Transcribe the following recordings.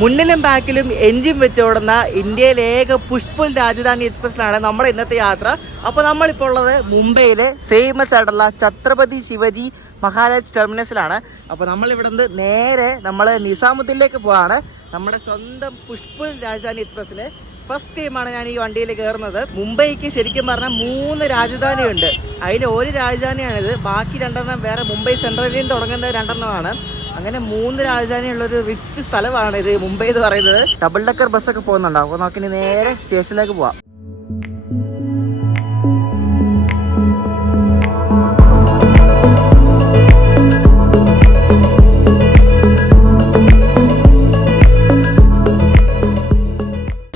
മുന്നിലും ബാക്കിലും എൻജിൻ വെച്ചോടുന്ന ഇന്ത്യയിലെ ഏക പുഷ്പുൽ രാജധാനി എക്സ്പ്രസ്സിലാണ് നമ്മുടെ ഇന്നത്തെ യാത്ര. അപ്പോൾ നമ്മളിപ്പോൾ ഉള്ളത് മുംബൈയിലെ ഫേമസ് ആയിട്ടുള്ള ഛത്രപതി ശിവജി മഹാരാജ് ടെർമിനസിലാണ്. അപ്പോൾ നമ്മളിവിടെ നിന്ന് നേരെ നമ്മൾ നിസാമുദ്ദീനിലേക്ക് പോവാണ്. നമ്മുടെ സ്വന്തം പുഷ്പുൽ രാജധാനി എക്സ്പ്രസ്സിൽ ഫസ്റ്റ് ടൈമാണ് ഞാൻ ഈ വണ്ടിയിൽ കയറുന്നത്. മുംബൈക്ക് ശരിക്കും പറഞ്ഞാൽ 3 രാജധാനിയുണ്ട്. അതിൽ ഒരു രാജധാനിയാണിത്, ബാക്കി 2 വേറെ മുംബൈ സെൻട്രലിൽ നിന്ന് തുടങ്ങുന്ന 2 അങ്ങനെ 3 രാജധാനിയുള്ളൊരു റിച്ച് സ്ഥലമാണ് ഇത് മുംബൈ എന്ന് പറയുന്നത്. ഡബിൾ ഡെക്കർ ബസ്സൊക്കെ പോകുന്നുണ്ടാവും. അപ്പോൾ നമുക്കിനി നേരെ സ്റ്റേഷനിലേക്ക് പോവാം.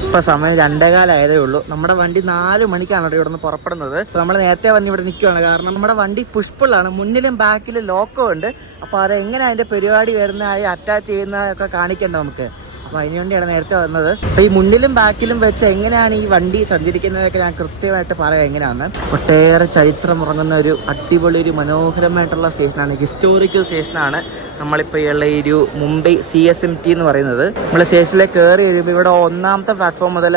ഇപ്പോൾ സമയം 2:15 ആയതേ ഉള്ളൂ. നമ്മുടെ വണ്ടി 4 മണിക്കാണ് ഇവിടെ നിന്ന് പുറപ്പെടുന്നത്. അപ്പോൾ നമ്മൾ നേരത്തെ വന്ന് ഇവിടെ നിൽക്കുകയാണ്, കാരണം നമ്മുടെ വണ്ടി പുഷ്പുള്ളാണ്. മുന്നിലും ബാക്കിലും ലോക്കോ ഉണ്ട്. അപ്പോൾ അതെങ്ങനെ അതിൻ്റെ പരിപാടി വരുന്ന അറ്റാച്ച് ചെയ്യുന്നതൊക്കെ കാണിക്കണ്ട നമുക്ക്. അപ്പോൾ അതിനുവേണ്ടിയാണ് നേരത്തെ വന്നത്. അപ്പോൾ ഈ മുന്നിലും ബാക്കിലും വെച്ച് എങ്ങനെയാണ് ഈ വണ്ടി സഞ്ചരിക്കുന്നതൊക്കെ ഞാൻ കൃത്യമായിട്ട് പറയാം എങ്ങനെയാണെന്ന്. ഒട്ടേറെ ചരിത്രം ഉറങ്ങുന്ന ഒരു അടിപൊളി ഒരു മനോഹരമായിട്ടുള്ള സ്റ്റേഷനാണ്, ഹിസ്റ്റോറിക്കൽ സ്റ്റേഷനാണ് നമ്മളിപ്പോൾ ഉള്ള ഈ ഒരു മുംബൈ CSMT എന്ന് പറയുന്നത്. നമ്മൾ സ്റ്റേഷനിലേക്ക് കയറി വരുമ്പോൾ ഇവിടെ 1ാമത്തെ പ്ലാറ്റ്ഫോം മുതൽ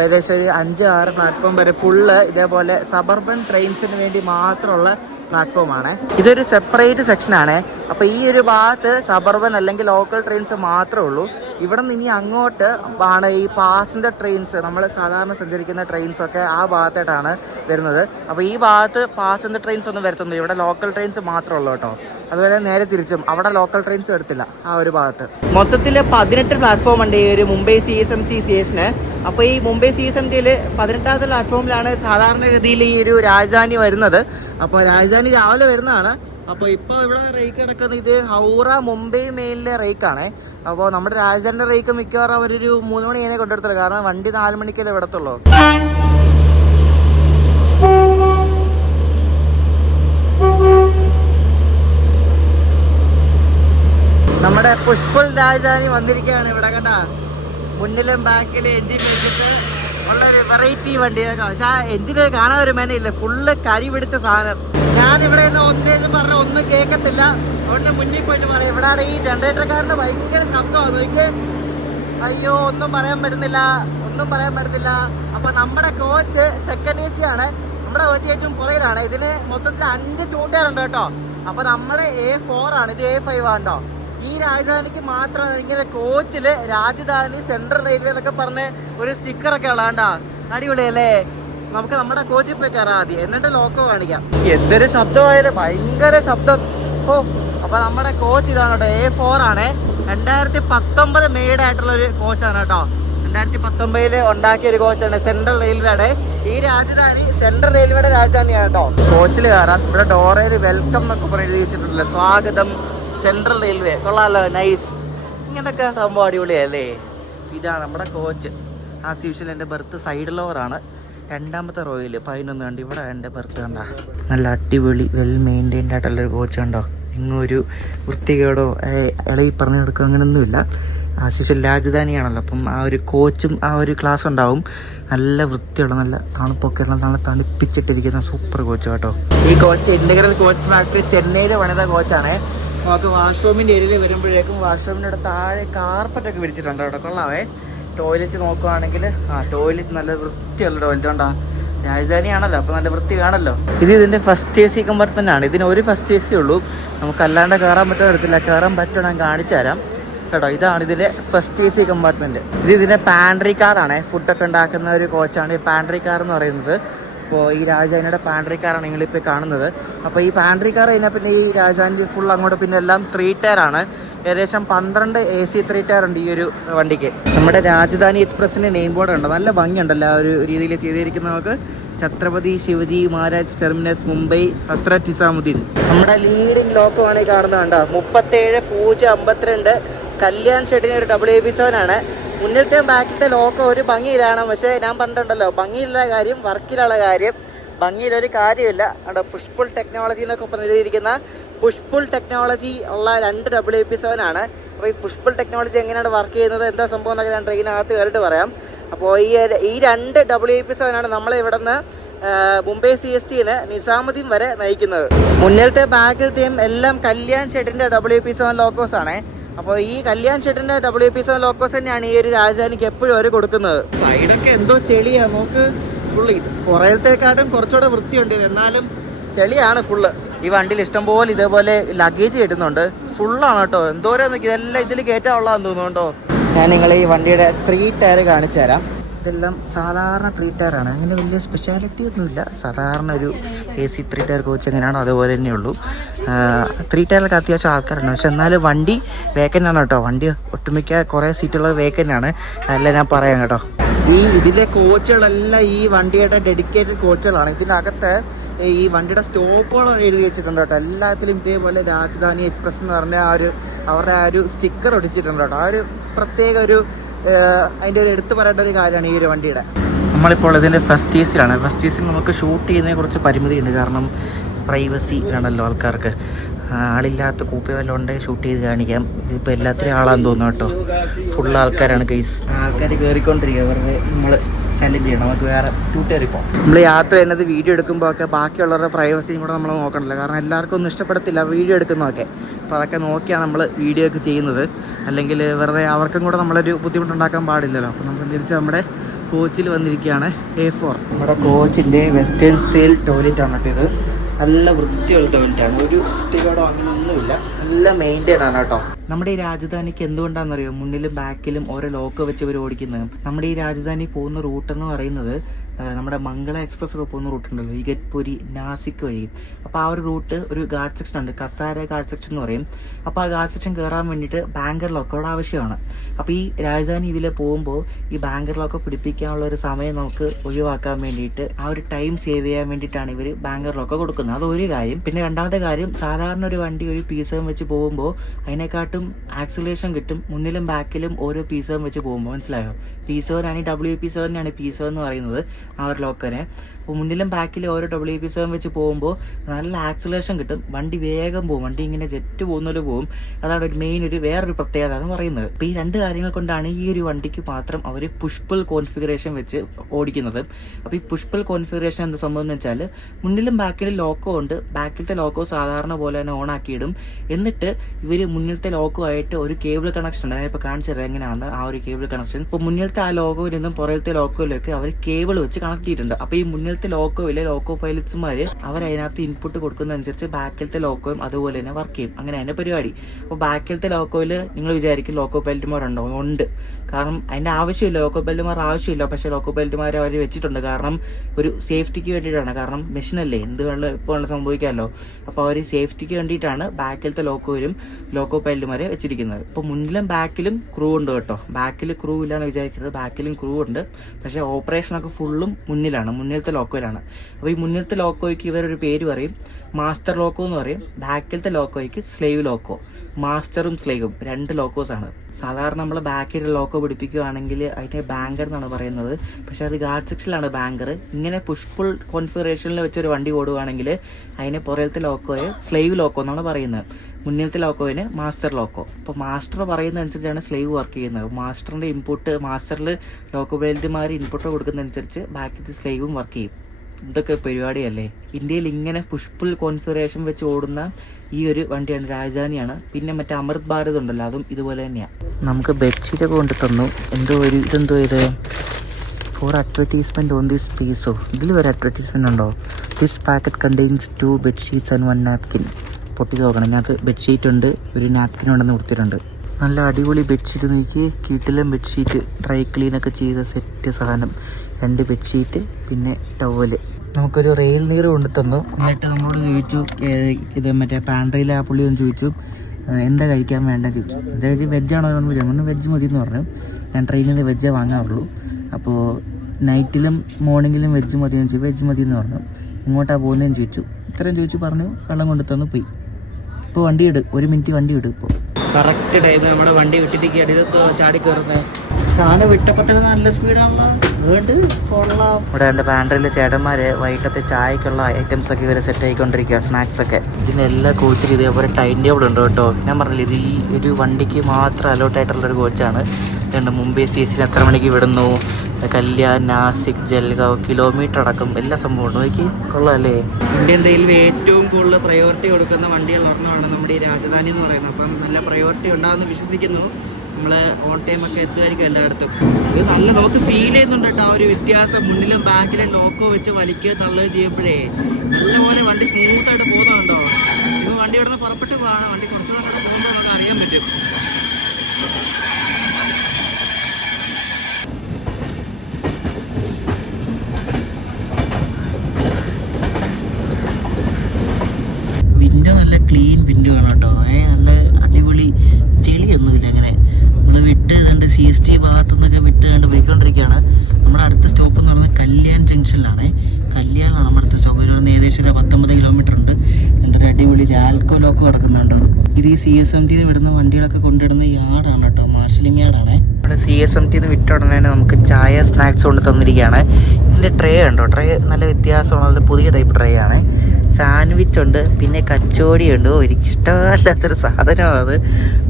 ഏകദേശം 5-6 പ്ലാറ്റ്ഫോം വരെ ഫുള്ള് ഇതേപോലെ സബർബൻ ട്രെയിൻസിന് വേണ്ടി മാത്രമുള്ള പ്ലാറ്റ്ഫോമാണ്. ഇതൊരു സെപ്പറേറ്റ് സെക്ഷനാണ്. അപ്പോൾ ഈ ഒരു ഭാഗത്ത് സബർബൻ അല്ലെങ്കിൽ ലോക്കൽ ട്രെയിൻസ് മാത്രമേ ഉള്ളൂ. ഇവിടെ നിന്ന് ഇനി അങ്ങോട്ട് ആണ് ഈ പാസഞ്ചർ ട്രെയിൻസ്, നമ്മൾ സാധാരണ സഞ്ചരിക്കുന്ന ട്രെയിൻസൊക്കെ ആ ഭാഗത്തായിട്ടാണ് വരുന്നത്. അപ്പോൾ ഈ ഭാഗത്ത് പാസഞ്ചർ ട്രെയിൻസ് ഒന്നും വരുത്തുന്നില്ല, ഇവിടെ ലോക്കൽ ട്രെയിൻസ് മാത്രമേ ഉള്ളൂ കേട്ടോ. അതുപോലെ നേരെ തിരിച്ചും അവിടെ ലോക്കൽ ട്രെയിൻസ് എടുത്തില്ല ആ ഒരു ഭാഗത്ത്. മൊത്തത്തിൽ 18 പ്ലാറ്റ്ഫോം ഉണ്ട് ഈ ഒരു മുംബൈ CSMT സ്റ്റേഷന്. അപ്പോൾ ഈ മുംബൈ CSMTയിൽ 18ാമത്തെ പ്ലാറ്റ്ഫോമിലാണ് സാധാരണ രീതിയിൽ ഈ ഒരു രാജധാനി വരുന്നത്. അപ്പോൾ രാജധാനി രാവിലെ വരുന്നതാണ്. അപ്പോൾ ഇപ്പോൾ ഇവിടെ റേക്ക് കിടക്കുന്നത് ഇത് ഹൗറ മുംബൈ മെയിലിലെ റേക്കാണ്. അപ്പോൾ നമ്മുടെ രാജധാനിയുടെ റേക്ക് മിക്കവാറും അവരൊരു 3 മണി കഴിഞ്ഞേ കൊണ്ടെടുത്തുള്ളൂ, കാരണം വണ്ടി 4 മണിക്കല്ലേ വിടത്തുള്ളൂ. നമ്മുടെ പുഷ്പുൽ രാജധാനി വന്നിരിക്കുകയാണ്. ഇവിടെ കണ്ട മുന്നിലും ബാക്കിലും എൻജിൻ വെച്ചിട്ട് ഉള്ളൊരു വെറൈറ്റി വണ്ടിയൊക്കെ. പക്ഷെ ആ എൻജിന് കാണാൻ ഒരു മെനയില്ല, ഫുള്ള് കരി പിടിച്ച സാധനം. ഞാനിവിടെ നിന്ന് ഒന്നേന്ന് പറഞ്ഞ ഒന്നും കേൾക്കത്തില്ല, അതുകൊണ്ട് മുന്നിൽ പോയിട്ട് പറയാം. ഇവിടെ ഈ ജനറേറ്റർക്കാരൻ്റെ ഭയങ്കര ശബ്ദമാണ് നോക്ക്. അയ്യോ ഒന്നും പറയാൻ പറ്റുന്നില്ല. അപ്പൊ നമ്മുടെ കോച്ച് സെക്കൻഡ് AC ആണ്. നമ്മുടെ കോച്ച് ഏറ്റവും പുറകിലാണ്. ഇതിന് മൊത്തത്തിൽ 5 ടൂട്ടറുണ്ട് കേട്ടോ. അപ്പൊ നമ്മുടെ A4 ആണ്, ഇത് A5 ആണോ. ഈ രാജധാനിക്ക് മാത്രമാണ് ഇങ്ങനെ കോച്ചില് രാജധാനി സെൻട്രൽ റെയിൽവേ എന്നൊക്കെ പറഞ്ഞ് ഒരു സ്റ്റിക്കറൊക്കെ ഉള്ളതാണ്ടാ. അടിപൊളിയല്ലേ. നമുക്ക് നമ്മുടെ കോച്ചിൽ പോയി കയറാം ആദ്യം, എന്നിട്ട് ലോക്കോ കാണിക്കാം. എന്തൊരു ശബ്ദമായാലും ഭയങ്കര ശബ്ദം. ഓ അപ്പൊ നമ്മുടെ കോച്ച് ഇതാണ് കേട്ടോ, A4 ആണ്. 2019 മെയ്ഡ് ആയിട്ടുള്ള ഒരു കോച്ചാണ് കേട്ടോ. 2019 ഉണ്ടാക്കിയ ഒരു കോച്ചാണ് സെൻട്രൽ റെയിൽവേയുടെ. ഈ രാജധാനി സെൻട്രൽ റെയിൽവേയുടെ രാജധാനിയാണ് കേട്ടോ. കോച്ചിൽ കയറാം. ഇവിടെ ഡോറയിൽ വെൽക്കം എന്നൊക്കെ പറഞ്ഞ് എഴുതി വെച്ചിട്ടുണ്ടല്ലോ, സ്വാഗതം സെൻട്രൽ റെയിൽവേ. കൊള്ളാമല്ലോ, നൈസ്. ഇങ്ങനൊക്കെ സംഭവം അടിപൊളിയല്ലേ. ഇതാണ് നമ്മുടെ കോച്ച്. ആസ് യൂഷ്വൽ എൻ്റെ ബർത്ത് സൈഡ് ലോവറാണ്, 2ാമത്തെ റോയിൽ 11 കണ്ട്. ഇവിടെ എൻ്റെ ബർത്ത് കണ്ട നല്ല അടിപൊളി വെൽ മെയിൻറ്റൈൻഡ് ആയിട്ടുള്ളൊരു കോച്ച് കണ്ടോ. ഇങ്ങൊരു വൃത്തികേടോ ഇളകി പറഞ്ഞു കൊടുക്കുക അങ്ങനെയൊന്നുമില്ല. ആസ് യൂഷ്വൽ രാജധാനിയാണല്ലോ, അപ്പം ആ ഒരു കോച്ചും ആ ഒരു ക്ലാസ് ഉണ്ടാവും. നല്ല വൃത്തിയുള്ള നല്ല തണുപ്പൊക്കെ ഉള്ള നല്ല തണുപ്പിച്ചിട്ടിരിക്കുന്ന സൂപ്പർ കോച്ച് കേട്ടോ. ഈ കോച്ച് ഇൻ്റഗ്രൽ കോച്ച് ഫാക്ടറി ചെന്നൈയിൽ പണിത കോച്ചാണ്. നമുക്ക് വാഷ്റൂമിൻ്റെ ഏരിയയിൽ വരുമ്പോഴേക്കും വാഷ്റൂമിൻ്റെ അടുത്ത് താഴെ കാർപ്പറ്റൊക്കെ വിരിച്ചിട്ടുണ്ട് കേട്ടോ. കൊള്ളാവേ. ടോയ്ലറ്റ് നോക്കുവാണെങ്കിൽ ടോയ്ലറ്റ് നല്ല വൃത്തിയുള്ള ടോയ്ലറ്റ് ഉണ്ടോ. രാജധാനിയാണല്ലോ, അപ്പോൾ നല്ല വൃത്തി കാണല്ലോ. ഇതിൻ്റെ ഫസ്റ്റ് AC കമ്പാർട്ട്മെൻ്റ് ആണ്. ഇതിന് ഒരു ഫസ്റ്റ് AC ഉള്ളൂ, നമുക്ക് അല്ലാണ്ട് കയറാൻ പറ്റാൻ വരത്തില്ല. കയറാൻ പറ്റുമോ ഞാൻ കാണിച്ചു തരാം കേട്ടോ. ഇതാണ് ഇതിലെ ഫസ്റ്റ് AC കമ്പാർട്ട്മെൻറ്റ്. ഇതിൻ്റെ പാൻട്രി കാറാണ്, ഫുഡൊക്കെ ഉണ്ടാക്കുന്ന ഒരു കോച്ചാണ് ഈ പാൻട്രി കാർ എന്ന് പറയുന്നത്. അപ്പോൾ ഈ രാജധാനിയുടെ പാൻട്രി കാറാണ് നിങ്ങളിപ്പോൾ കാണുന്നത്. അപ്പോൾ ഈ പാൻട്രി കാർ കഴിഞ്ഞാൽ പിന്നെ ഈ രാജധാനി ഫുൾ അങ്ങോട്ട് പിന്നെ എല്ലാം 3 ടയറാണ്. ഏകദേശം 12 AC 3 ടയർ ഉണ്ട് ഈ ഒരു വണ്ടിക്ക്. നമ്മുടെ രാജധാനി എക്സ്പ്രസ്സിൻ്റെ നെയിം ബോർഡ് ഉണ്ട്, നല്ല ഭംഗിയുണ്ടല്ലോ ആ ഒരു രീതിയിൽ ചെയ്തിരിക്കുന്ന. നമുക്ക് ഛത്രപതി ശിവജി മഹാരാജ് ടെർമിനസ് മുംബൈ ഹസ്രത്ത് നിസാമുദ്ദീൻ. നമ്മുടെ ലീഡിങ് ലോക്കോ ആണ് ഈ കാണുന്നത് കണ്ടോ. 37052 കല്യാൺ ഷെഡിന് ഒരു WAP7 ആണ്. മുന്നിലത്തെ ബാക്കിലത്തെ ലോക്കോ ഒരു ഭംഗിയിലാണ്. പക്ഷേ ഞാൻ പറഞ്ഞിട്ടുണ്ടല്ലോ, ഭംഗിയിലുള്ള കാര്യം വർക്കിലുള്ള കാര്യം. ഭംഗിയിലൊരു കാര്യമില്ല. അവിടെ പുഷ്പുൽ ടെക്നോളജി എന്നൊക്കെ പറഞ്ഞിരിക്കുന്ന പുഷ്പുൽ ടെക്നോളജി ഉള്ള 2 WAP7 ആണ്. അപ്പോൾ ഈ പുഷ്പുൽ ടെക്നോളജി എങ്ങനെയാണ് വർക്ക് ചെയ്യുന്നത്, എന്താ സംഭവം എന്നൊക്കെ ഞാൻ ട്രെയിനകത്ത് കയറിയിട്ട് പറയാം. അപ്പോൾ ഈ 2 WAP7 ആണ് നമ്മളെ ഇവിടെ നിന്ന് മുംബൈ CSTന് നിസാമുദ്ദീൻ വരെ നയിക്കുന്നത്. മുന്നിലത്തെ ബാക്കിലത്തെയും എല്ലാം കല്യാൺ ഷെഡിൻ്റെ WAP7 ലോക്കോസ് ആണ്. അപ്പോൾ ഈ കല്യാൺ ഷെട്ടിന്റെ WP7 ലോക്കോസ് തന്നെയാണ് ഈ ഒരു രാജധാനിക്ക് എപ്പോഴും അവർ കൊടുക്കുന്നത്. സൈഡൊക്കെ എന്തോ ചെളിയാ, നോക്ക് ഫുള്ള്. പുറത്തേക്കാട്ടും കുറച്ചുകൂടെ വൃത്തിയുണ്ട്, എന്നാലും ചെളിയാണ് ഫുള്ള്. ഈ വണ്ടിയിൽ ഇഷ്ടംപോലെ ഇതേപോലെ ലഗേജ് കയറ്റുന്നുണ്ട്, ഫുള്ളാണ് കേട്ടോ. എന്തോരം ഇതെല്ലാം ഇതിൽ കയറ്റാനുള്ളതാന്ന് തോന്നുന്നുണ്ടോ. ഞാൻ നിങ്ങളെ ഈ വണ്ടിയുടെ 3 ടയർ കാണിച്ചു തരാം. ഇതെല്ലാം സാധാരണ 3 ടയറാണ്, അങ്ങനെ വലിയ സ്പെഷ്യാലിറ്റി ഒന്നുമില്ല. സാധാരണ ഒരു AC 3 ടയർ കോച്ച് എങ്ങനെയാണോ അതുപോലെ തന്നെയുള്ളൂ. 3 ടയറിലൊക്കെ അത്യാവശ്യം ആൾക്കാരുണ്ട്, പക്ഷെ എന്നാലും വണ്ടി വേക്കൻ്റ് ആണ് കേട്ടോ. വണ്ടി ഒട്ടുമിക്ക കുറേ സീറ്റുള്ളത് വേക്കൻ്റ് ആണ്, അല്ല ഞാൻ പറയാം കേട്ടോ. ഇതിലെ കോച്ചുകളെല്ലാം ഈ വണ്ടിയുടെ ഡെഡിക്കേറ്റഡ് കോച്ചുകളാണ്. ഇതിനകത്ത് ഈ വണ്ടിയുടെ സ്റ്റോപ്പുകൾ എഴുതി വെച്ചിട്ടുണ്ട് കേട്ടോ. എല്ലാത്തിലും ഇതേപോലെ രാജധാനി എക്സ്പ്രസ് എന്ന് പറഞ്ഞ അവരുടെ ആ ഒരു സ്റ്റിക്കർ ഒടിച്ചിട്ടുണ്ട് കേട്ടോ. ആ ഒരു പ്രത്യേക ഒരു അതിൻ്റെ ഒരു എടുത്തു പറയേണ്ട ഒരു കാര്യമാണ് ഈ ഒരു വണ്ടിയുടെ. നമ്മളിപ്പോൾ ഇതിൻ്റെ ഫസ്റ്റ് ഏസിലാണ്. ഫസ്റ്റ് ഏസിൽ നമുക്ക് ഷൂട്ട് ചെയ്യുന്നതിനെ കുറച്ച് പരിമിതിയുണ്ട്, കാരണം പ്രൈവസി വേണമല്ലോ ആൾക്കാർക്ക്. ആളില്ലാത്ത കൂപ്പി വല്ലതും ഉണ്ടെങ്കിൽ ഷൂട്ട് ചെയ്ത് കാണിക്കാം. ഇതിപ്പോൾ എല്ലാത്തിനും ആളാന്ന് തോന്നുന്നു കേട്ടോ. ഫുൾ ആൾക്കാരാണ് കേസ്. ആൾക്കാർ കയറിക്കൊണ്ടിരിക്കുക, വെറുതെ നമ്മൾ ചലഞ്ച് ചെയ്യണം. നമുക്ക് വേറെ ടൂട്ടേറിപ്പോൾ നമ്മൾ യാത്ര ചെയ്യുന്നത് വീഡിയോ എടുക്കുമ്പോൾ ഒക്കെ ബാക്കിയുള്ളവരുടെ പ്രൈവസിയും കൂടെ നമ്മൾ നോക്കണമല്ലോ, കാരണം എല്ലാവർക്കും ഒന്നും ഇഷ്ടപ്പെടത്തില്ല വീഡിയോ എടുക്കുന്നതൊക്കെ. അപ്പോൾ അതൊക്കെ നോക്കിയാണ് നമ്മൾ വീഡിയോ ഒക്കെ ചെയ്യുന്നത്, അല്ലെങ്കിൽ വെറുതെ അവർക്കും കൂടെ നമ്മളൊരു ബുദ്ധിമുട്ടുണ്ടാക്കാൻ പാടില്ലല്ലോ. അപ്പോൾ നമ്മൾ തിരിച്ച് നമ്മുടെ കോച്ചിൽ വന്നിരിക്കുകയാണ്. A4 നമ്മുടെ കോച്ചിൻ്റെ വെസ്റ്റേൺ സ്റ്റൈൽ ടോയ്ലറ്റാണ് കേട്ടോ. ഇത് നല്ല വൃത്തിയുള്ള ടോയ്ലറ്റാണ്, ഒരു വൃത്തികേടോ അങ്ങനെയൊന്നുമില്ല, നല്ല മെയിൻറ്റെയിൻ ആണ് കേട്ടോ. നമ്മുടെ ഈ രാജധാനിക്ക് എന്തുകൊണ്ടാണെന്നറിയോ മുന്നിലും ബാക്കിലും ഓരോ ലോക്ക് വെച്ച് ഇവർ ഓടിക്കുന്നത്? നമ്മുടെ ഈ രാജധാനി പോകുന്ന റൂട്ടെന്ന് പറയുന്നത് നമ്മുടെ മംഗള എക്സ്പ്രസ് ഒക്കെ പോകുന്ന റൂട്ടുണ്ടല്ലോ, ഇഗത്പുരി നാസിക് വഴി. അപ്പോൾ ആ ഒരു റൂട്ട് ഒരു ഗാർഡ് സെക്ഷൻ ഉണ്ട്, കസാര ഗാർഡ് സെക്ഷൻ എന്ന് പറയും. അപ്പോൾ ആ ഗാർഡ് സെക്ഷൻ കയറാൻ വേണ്ടിയിട്ട് ബാങ്കർ ലോക്കോടെ ആവശ്യമാണ്. അപ്പോൾ ഈ രാജധാനി ഇതിൽ പോകുമ്പോൾ ഈ ബാങ്കർ ലോക്ക് പിടിപ്പിക്കാനുള്ള ഒരു സമയം നമുക്ക് ഒഴിവാക്കാൻ വേണ്ടിയിട്ട്, ആ ഒരു ടൈം സേവ് ചെയ്യാൻ വേണ്ടിയിട്ടാണ് ഇവർ ബാങ്കർ ലോക്ക് കൊടുക്കുന്നത്. അതൊരു കാര്യം. പിന്നെ രണ്ടാമത്തെ കാര്യം, സാധാരണ ഒരു വണ്ടി ഒരു P7 വെച്ച് പോകുമ്പോൾ അതിനെക്കാട്ടും ആക്സിലേഷൻ കിട്ടും മുന്നിലും ബാക്കിലും ഓരോ P7 വെച്ച് പോകുമ്പോൾ. മനസ്സിലായോ? P7 ആണ് WP7 ആണ് P7 എന്ന് പറയുന്നത്, ആ ഒരു ലോക്കനെ. അപ്പോൾ മുന്നിലും ബാക്കിലും ഓരോ WP7 വെച്ച് പോകുമ്പോൾ നല്ല ആക്സിലേഷൻ കിട്ടും, വണ്ടി വേഗം പോകും, വണ്ടി ഇങ്ങനെ ജെറ്റ് പോകുന്നൊരു പോകും. അതാണ് ഒരു മെയിൻ വേറൊരു പ്രത്യേകത എന്ന് പറയുന്നത്. അപ്പോൾ ഈ 2 കാര്യങ്ങൾ കൊണ്ടാണ് ഈ ഒരു വണ്ടിക്ക് മാത്രം അവർ പുഷ് പുൾ കോൺഫിഗറേഷൻ വെച്ച് ഓടിക്കുന്നത്. അപ്പോൾ ഈ പുഷ് പുൾ കോൺഫിഗറേഷൻ എന്ത് സംഭവം എന്ന് വെച്ചാൽ, മുന്നിലും ബാക്കിലും ലോക്കോ ഉണ്ട്, ബാക്കിലത്തെ ലോക്കോ സാധാരണ പോലെ തന്നെ ഓൺ ആക്കിയിടും. എന്നിട്ട് ഇവർ മുന്നിലത്തെ ലോക്കോ ആയിട്ട് ഒരു കേബിൾ കണക്ഷൻ ഉണ്ട്, ഞാനിപ്പോൾ കാണിച്ചത് എങ്ങനെയാണ് ആ ഒരു കേബിൾ കണക്ഷൻ. ഇപ്പോൾ മുന്നിലത്തെ ആ ലോഗോയിൽ നിന്നും പുറകിലത്തെ ലോക്കോയിലേക്ക് അവർ കേബിൾ വെച്ച് കണക്ട് ചെയ്തിട്ടുണ്ട്. അപ്പോൾ ഈ മുന്നിലത്തെ ലോക്കോയിലെ ലോക്കോ പൈലറ്റ്സ്മാർ അവരതിനകത്ത് ഇൻപുട്ട് കൊടുക്കുന്നതനുസരിച്ച് ബാക്കിലത്തെ ലോക്കോയും അതുപോലെ തന്നെ വർക്ക് ചെയ്യും. അങ്ങനെ അതിന്റെ പരിപാടി. അപ്പോൾ ബാക്കിലത്തെ ലോക്കോയിൽ നിങ്ങൾ വിചാരിക്കും ലോക്കോ പൈലറ്റ്മാരുണ്ടോ? ഉണ്ട്. കാരണം അതിന്റെ ആവശ്യമില്ല, ലോക്കോ പൈലറ്റ്മാർ ആവശ്യമില്ല. പക്ഷെ ലോക്കോ പൈലറ്റ്മാർ അവർ വെച്ചിട്ടുണ്ട്, കാരണം ഒരു സേഫ്റ്റിക്ക് വേണ്ടിയിട്ടാണ്. കാരണം മെഷീനല്ലേ, എന്ത് വേണം ഇപ്പോൾ വേണം സംഭവിക്കാമല്ലോ. അപ്പോൾ അവർ സേഫ്റ്റിക്ക് വേണ്ടിയിട്ടാണ് ബാക്കിലത്തെ ലോക്കോയിലും ലോക്കോ പൈലറ്റ്മാരെ വെച്ചിരിക്കുന്നത്. ഇപ്പോൾ മുന്നിലും ബാക്കിലും ക്രൂ ഉണ്ട് കേട്ടോ. ബാക്കിൽ ക്രൂ ഇല്ലാന്ന് വിചാരിക്കുന്നത്, ബാക്കിലും ക്രൂ ഉണ്ട്. പക്ഷെ ഓപ്പറേഷനൊക്കെ ഫുള്ളും മുന്നിലത്തെ ലോക്കോയിലാണ്. അപ്പോൾ ഈ മുന്നിലത്തെ ലോക്കോയ്ക്ക് ഇവരൊരു പേര് പറയും, മാസ്റ്റർ ലോക്കോ എന്ന് പറയും. ബാക്കിലത്തെ ലോക്കോയ്ക്ക് സ്ലേവ് ലോക്കോ. മാസ്റ്ററും സ്ലേവും 2 ലോക്കോസാണ്. സാധാരണ നമ്മൾ ബാക്കിൽ ലോക്കോ പിടിപ്പിക്കുകയാണെങ്കിൽ അതിനെ ബാങ്കർ എന്നാണ് പറയുന്നത്, പക്ഷെ അത് ഗാർഡ് സെക്ഷനിലാണ് ബാങ്കർ. ഇങ്ങനെ പുഷ് പുൾ കോൺഫിഗറേഷനിൽ വെച്ചൊരു വണ്ടി ഓടുകയാണെങ്കിൽ അതിനെ പുറകിലത്തെ ലോക്കോയെ സ്ലേവ് ലോക്കോ എന്നാണ് പറയുന്നത്, മുന്നിലത്തെ ലോക്കോയിന് മാസ്റ്റർ ലോക്കോ. അപ്പോൾ മാസ്റ്റർ പറയുന്ന അനുസരിച്ചാണ് സ്ലേവ് വർക്ക് ചെയ്യുന്നത്. മാസ്റ്ററിന്റെ ഇൻപുട്ട്, മാസ്റ്ററിൽ ലോക്കോ പൈലറ്റ്മാർ ഇൻപുട്ട് കൊടുക്കുന്നതനുസരിച്ച് ബാക്കിലത്തെ സ്ലേവും വർക്ക് ചെയ്യും. ഇതൊക്കെ പരിപാടിയല്ലേ. ഇന്ത്യയിൽ ഇങ്ങനെ പുഷ് പുൾ കോൺഫിഗറേഷൻ വെച്ച് ഓടുന്ന ഈ ഒരു വണ്ടിയാണ് രാജധാനിയാണ്. പിന്നെ മറ്റേ അമൃത് ഭാരത് ഉണ്ടല്ലോ, അതും ഇതുപോലെ തന്നെയാണ്. നമുക്ക് ബെഡ്ഷീറ്റ് ഒക്കെ കൊണ്ട് തന്നു. ഇതെന്തോ ഇത് ഫോർ അഡ്വർടൈസ്മെന്റ് ഓൺ ദിസ് പീസോ. ഇതിൽ ഒരു അഡ്വർടൈസ്മെന്റ് ഉണ്ടോ? This packet contains 2 bedsheets and 1 napkin. പൊട്ടി നോക്കണം, ഇതിനകത്ത് ബെഡ്ഷീറ്റ് ഉണ്ട്, ഒരു നാപ്കിൻ ഉണ്ടെന്ന് കൊടുത്തിട്ടുണ്ട്. നല്ല അടിപൊളി ബെഡ്ഷീറ്റ് നോക്കി, കിടിലൻ ബെഡ്ഷീറ്റ്, ഡ്രൈ ക്ലീൻ ഒക്കെ ചെയ്ത സെറ്റ് സാധനം. 2 ബെഡ്ഷീറ്റ്, പിന്നെ ടവല്. നമുക്കൊരു റെയിൽ നീർ കൊണ്ട് തന്നു. എന്നിട്ട് നമ്മളോട് ചോദിച്ചു, ഇത് മറ്റേ പാൻട്രയിലെ ആ പുള്ളി ഒന്ന് ചോദിച്ചു എന്താ കഴിക്കാൻ വേണ്ടെന്ന് ചോദിച്ചു. അതായത് വെജാണോ എന്ന് വെജ് മതി എന്ന് പറഞ്ഞു. ഞാൻ ട്രെയിനിൽ നിന്ന് വെജേ വാങ്ങാറുള്ളൂ. അപ്പോൾ നൈറ്റിലും മോർണിംഗിലും വെജ് മതി എന്ന് ചോദിച്ചു. വെജ് മതി എന്ന് പറഞ്ഞു. ഇങ്ങോട്ടാണ് പോകുന്നതെന്ന് ചോദിച്ചു. ഇത്രയും ചോദിച്ചു, പറഞ്ഞു, വെള്ളം കൊണ്ട് തന്നു, പോയി. ഇപ്പോൾ വണ്ടി ഇട്, 1 മിനിറ്റ് വണ്ടി ഇടും. ഇപ്പോൾ കറക്റ്റ് ടൈം നമ്മുടെ വണ്ടി വിട്ടിരിക്കുകയാണ്. ഇതിപ്പോൾ ചാടി കയറുന്നത് സാധനം വിട്ടപ്പോൾ തന്നെ നല്ല സ്പീഡാണല്ലോ. ഇവിടെ എൻ്റെ പാൻട്രയിലെ ചേട്ടന്മാര് വൈകിട്ടത്തെ ചായക്കുള്ള ഐറ്റംസ് ഒക്കെ ഇവരെ സെറ്റ് ആയിക്കൊണ്ടിരിക്കുക, സ്നാക്സ് ഒക്കെ. ഇതിന് എല്ലാ കോച്ചിലും ഇതേപോലെ ടൈം ടേബിൾ ഉണ്ട് കേട്ടോ. ഞാൻ പറഞ്ഞില്ല, ഇത് ഈ ഒരു വണ്ടിക്ക് മാത്രം അലോട്ട് ആയിട്ടുള്ളൊരു കോച്ചാണ്. മുംബൈ CSന് എത്ര മണിക്ക് വിടുന്നു, കല്യാൺ, നാസിക്, ജൽഗാവ്, കിലോമീറ്റർ അടക്കം എല്ലാ സംഭവമുണ്ട്. നോക്കി കൊള്ളാമല്ലേ. ഇന്ത്യൻ റെയിൽവേ ഏറ്റവും കൂടുതൽ പ്രയോറിറ്റി കൊടുക്കുന്ന വണ്ടികൾ ഒരെണ്ണമാണ് നമ്മുടെ ഈ രാജധാനി എന്ന് പറയുന്നത്. അപ്പം നല്ല പ്രയോറിറ്റി ഉണ്ടാകുമെന്ന് വിശ്വസിക്കുന്നു. നമ്മൾ ഓൺ ടൈമൊക്കെ എത്തുമായിരിക്കും എല്ലായിടത്തും. ഇത് നല്ല നമുക്ക് ഫീൽ ചെയ്യുന്നുണ്ട് കേട്ടോ ആ ഒരു വ്യത്യാസം. മുന്നിലും ബാക്കിലും ലോക്കോ വെച്ച് വലിക്കുകയോ തള്ളുകയോ ചെയ്യുമ്പോഴേ നല്ലപോലെ വണ്ടി സ്മൂത്തായിട്ട് പോകുന്നുണ്ടോ. ഇപ്പോൾ വണ്ടി ഇവിടെ നിന്ന് പുറപ്പെട്ട് പോകണം. വണ്ടി കുറച്ച് നേരം പോകുമ്പോൾ നമുക്ക് അറിയാൻ പറ്റും. വിൻഡോ നല്ല ക്ലീൻ വിൻഡോ ആണ് കേട്ടോ. നല്ല അടിപൊളി ചെളിയൊന്നുമില്ല. അങ്ങനെ നമ്മൾ വിട്ട് കണ്ട് CST ഭാഗത്തു നിന്നൊക്കെ വിട്ട് കണ്ട് പോയിക്കൊണ്ടിരിക്കുകയാണ്. നമ്മുടെ അടുത്ത സ്റ്റോപ്പ് എന്ന് പറയുന്നത് കല്യാൺ ജംഗ്ഷനിലാണ്. കല്യാണാണ് നമ്മുടെ അടുത്ത സ്റ്റോപ്പ്. ഒരു ഏകദേശം 19 കിലോമീറ്റർ ഉണ്ട്. എൻ്റെ ഒരു അടിപൊളി ലാൽക്കോ ലോക്ക് കിടക്കുന്നുണ്ടോ. ഇത് ഈ CSMT വിടുന്ന വണ്ടികളൊക്കെ കൊണ്ടിടുന്ന യാർഡാണ് കേട്ടോ, മാർഷലിംഗ് യാർഡാണ്. ഇവിടെ CSMT വിട്ട ഉടനെ നമുക്ക് ചായ സ്നാക്സ് കൊണ്ട് തന്നിരിക്കുകയാണ്. ഇതിൻ്റെ ട്രേ ഉണ്ടോ, ട്രേ നല്ല വ്യത്യാസമാണ്. അത് പുതിയ ടൈപ്പ് ട്രേ ആണ്. സാൻഡ്വിച്ച് ഉണ്ട്, പിന്നെ കച്ചോടി ഉണ്ട്. എനിക്ക് ഇഷ്ടമല്ലാത്തൊരു സാധനമാണ് അത്.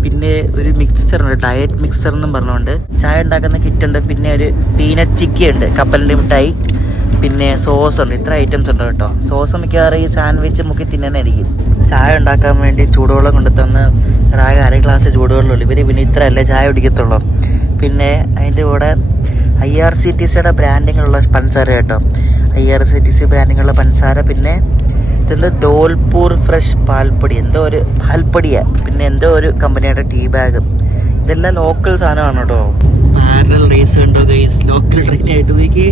പിന്നെ ഒരു മിക്സ്ചർ ഉണ്ട്, ഡയറ്റ് മിക്സ്ചർ എന്നും പറഞ്ഞുകൊണ്ട് ചായ ഉണ്ടാക്കുന്ന കിറ്റ് ഉണ്ട്. പിന്നെ ഒരു പീനട്ട് ചിക്കി ഉണ്ട്, കപ്പലിൻ്റെ മിഠായി, പിന്നെ സോസ് ഉണ്ട്. ഇത്ര ഐറ്റംസ് ഉണ്ട് കേട്ടോ. സോസ് മിക്കവാറും ഈ സാൻഡ്വിച്ച് മുക്കി തിന്നാനായിരിക്കും. ചായ ഉണ്ടാക്കാൻ വേണ്ടി ചൂടുവെള്ളം കൊണ്ട് തന്ന് ആകെ 1/2 ഗ്ലാസ് ചൂടുവെള്ളമുള്ളൂ. ഇവർ പിന്നെ ഇത്ര അല്ലേ ചായ കുടിക്കത്തുള്ളൂ. പിന്നെ അതിൻ്റെ കൂടെ IRCTCയുടെ ബ്രാൻഡിങ്ങുള്ള പഞ്ചസാര കേട്ടോ. IRCTC ബ്രാൻഡിങ്ങുള്ള പഞ്ചസാര. പിന്നെ ഇത് ഡോൽപൂർ ഫ്രഷ് പാൽപ്പൊടി, എന്തോ ഒരു പാൽപ്പൊടിയാണ്. പിന്നെ എന്തോ ഒരു കമ്പനിയുടെ ടീ ബാഗും. ഇതെല്ലാം ലോക്കൽ സാധനമാണ് കേട്ടോ. പാരലൽ റേസ് കണ്ടോ ഗൈസ്, ലോക്കൽ ട്രെയിൻ ആയിട്ട് നോക്കി.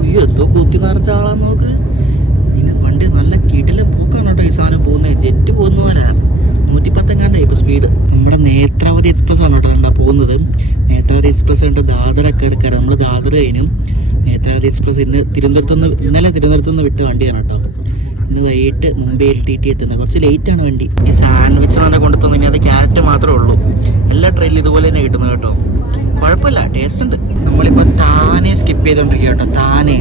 അയ്യോ എന്തോ കുത്തി നിറച്ച ആളാന്ന് നോക്ക്. പിന്നെ വണ്ടി നല്ല കിടിലം പൂക്കാണ് കേട്ടോ ഈ സാധനം പോകുന്നത്. ജെറ്റ് പോകുന്ന പോലെയാണ്. 110 ഇപ്പോൾ സ്പീഡ്. നമ്മുടെ നേത്രാവതി എക്സ്പ്രസ് ആണ് കേട്ടോ എന്താ പോകുന്നത്. നേത്രാവതി എക്സ്പ്രസ് കണ്ട് ദാദറൊക്കെ എടുക്കാറ്. നമ്മൾ ദാദർ കഴിഞ്ഞു. നേത്രാവതി എക്സ്പ്രസ് ഇന്നലെ തിരുവനന്തപുരത്ത് നിന്ന് വിട്ട വണ്ടിയാണ് കേട്ടോ. ഇന്ന് വൈകിട്ട് മുംബൈ LTT എത്തുന്നത്. കുറച്ച് ലേറ്റാണ് വണ്ടി. ഈ സാൻഡ്വിച്ച് തന്നെ കൊണ്ടു തന്നെ അത് ക്യാരറ്റ് മാത്രമേ ഉള്ളൂ. എല്ലാ ട്രെയിനിലും ഇതുപോലെ തന്നെ കിട്ടുന്നത് കേട്ടോ. കുഴപ്പമില്ല, ടേസ്റ്റ് ഉണ്ട്. നമ്മളിപ്പോൾ താനെ സ്കിപ്പ് ചെയ്തോണ്ടിരിക്കുക കേട്ടോ. താനെ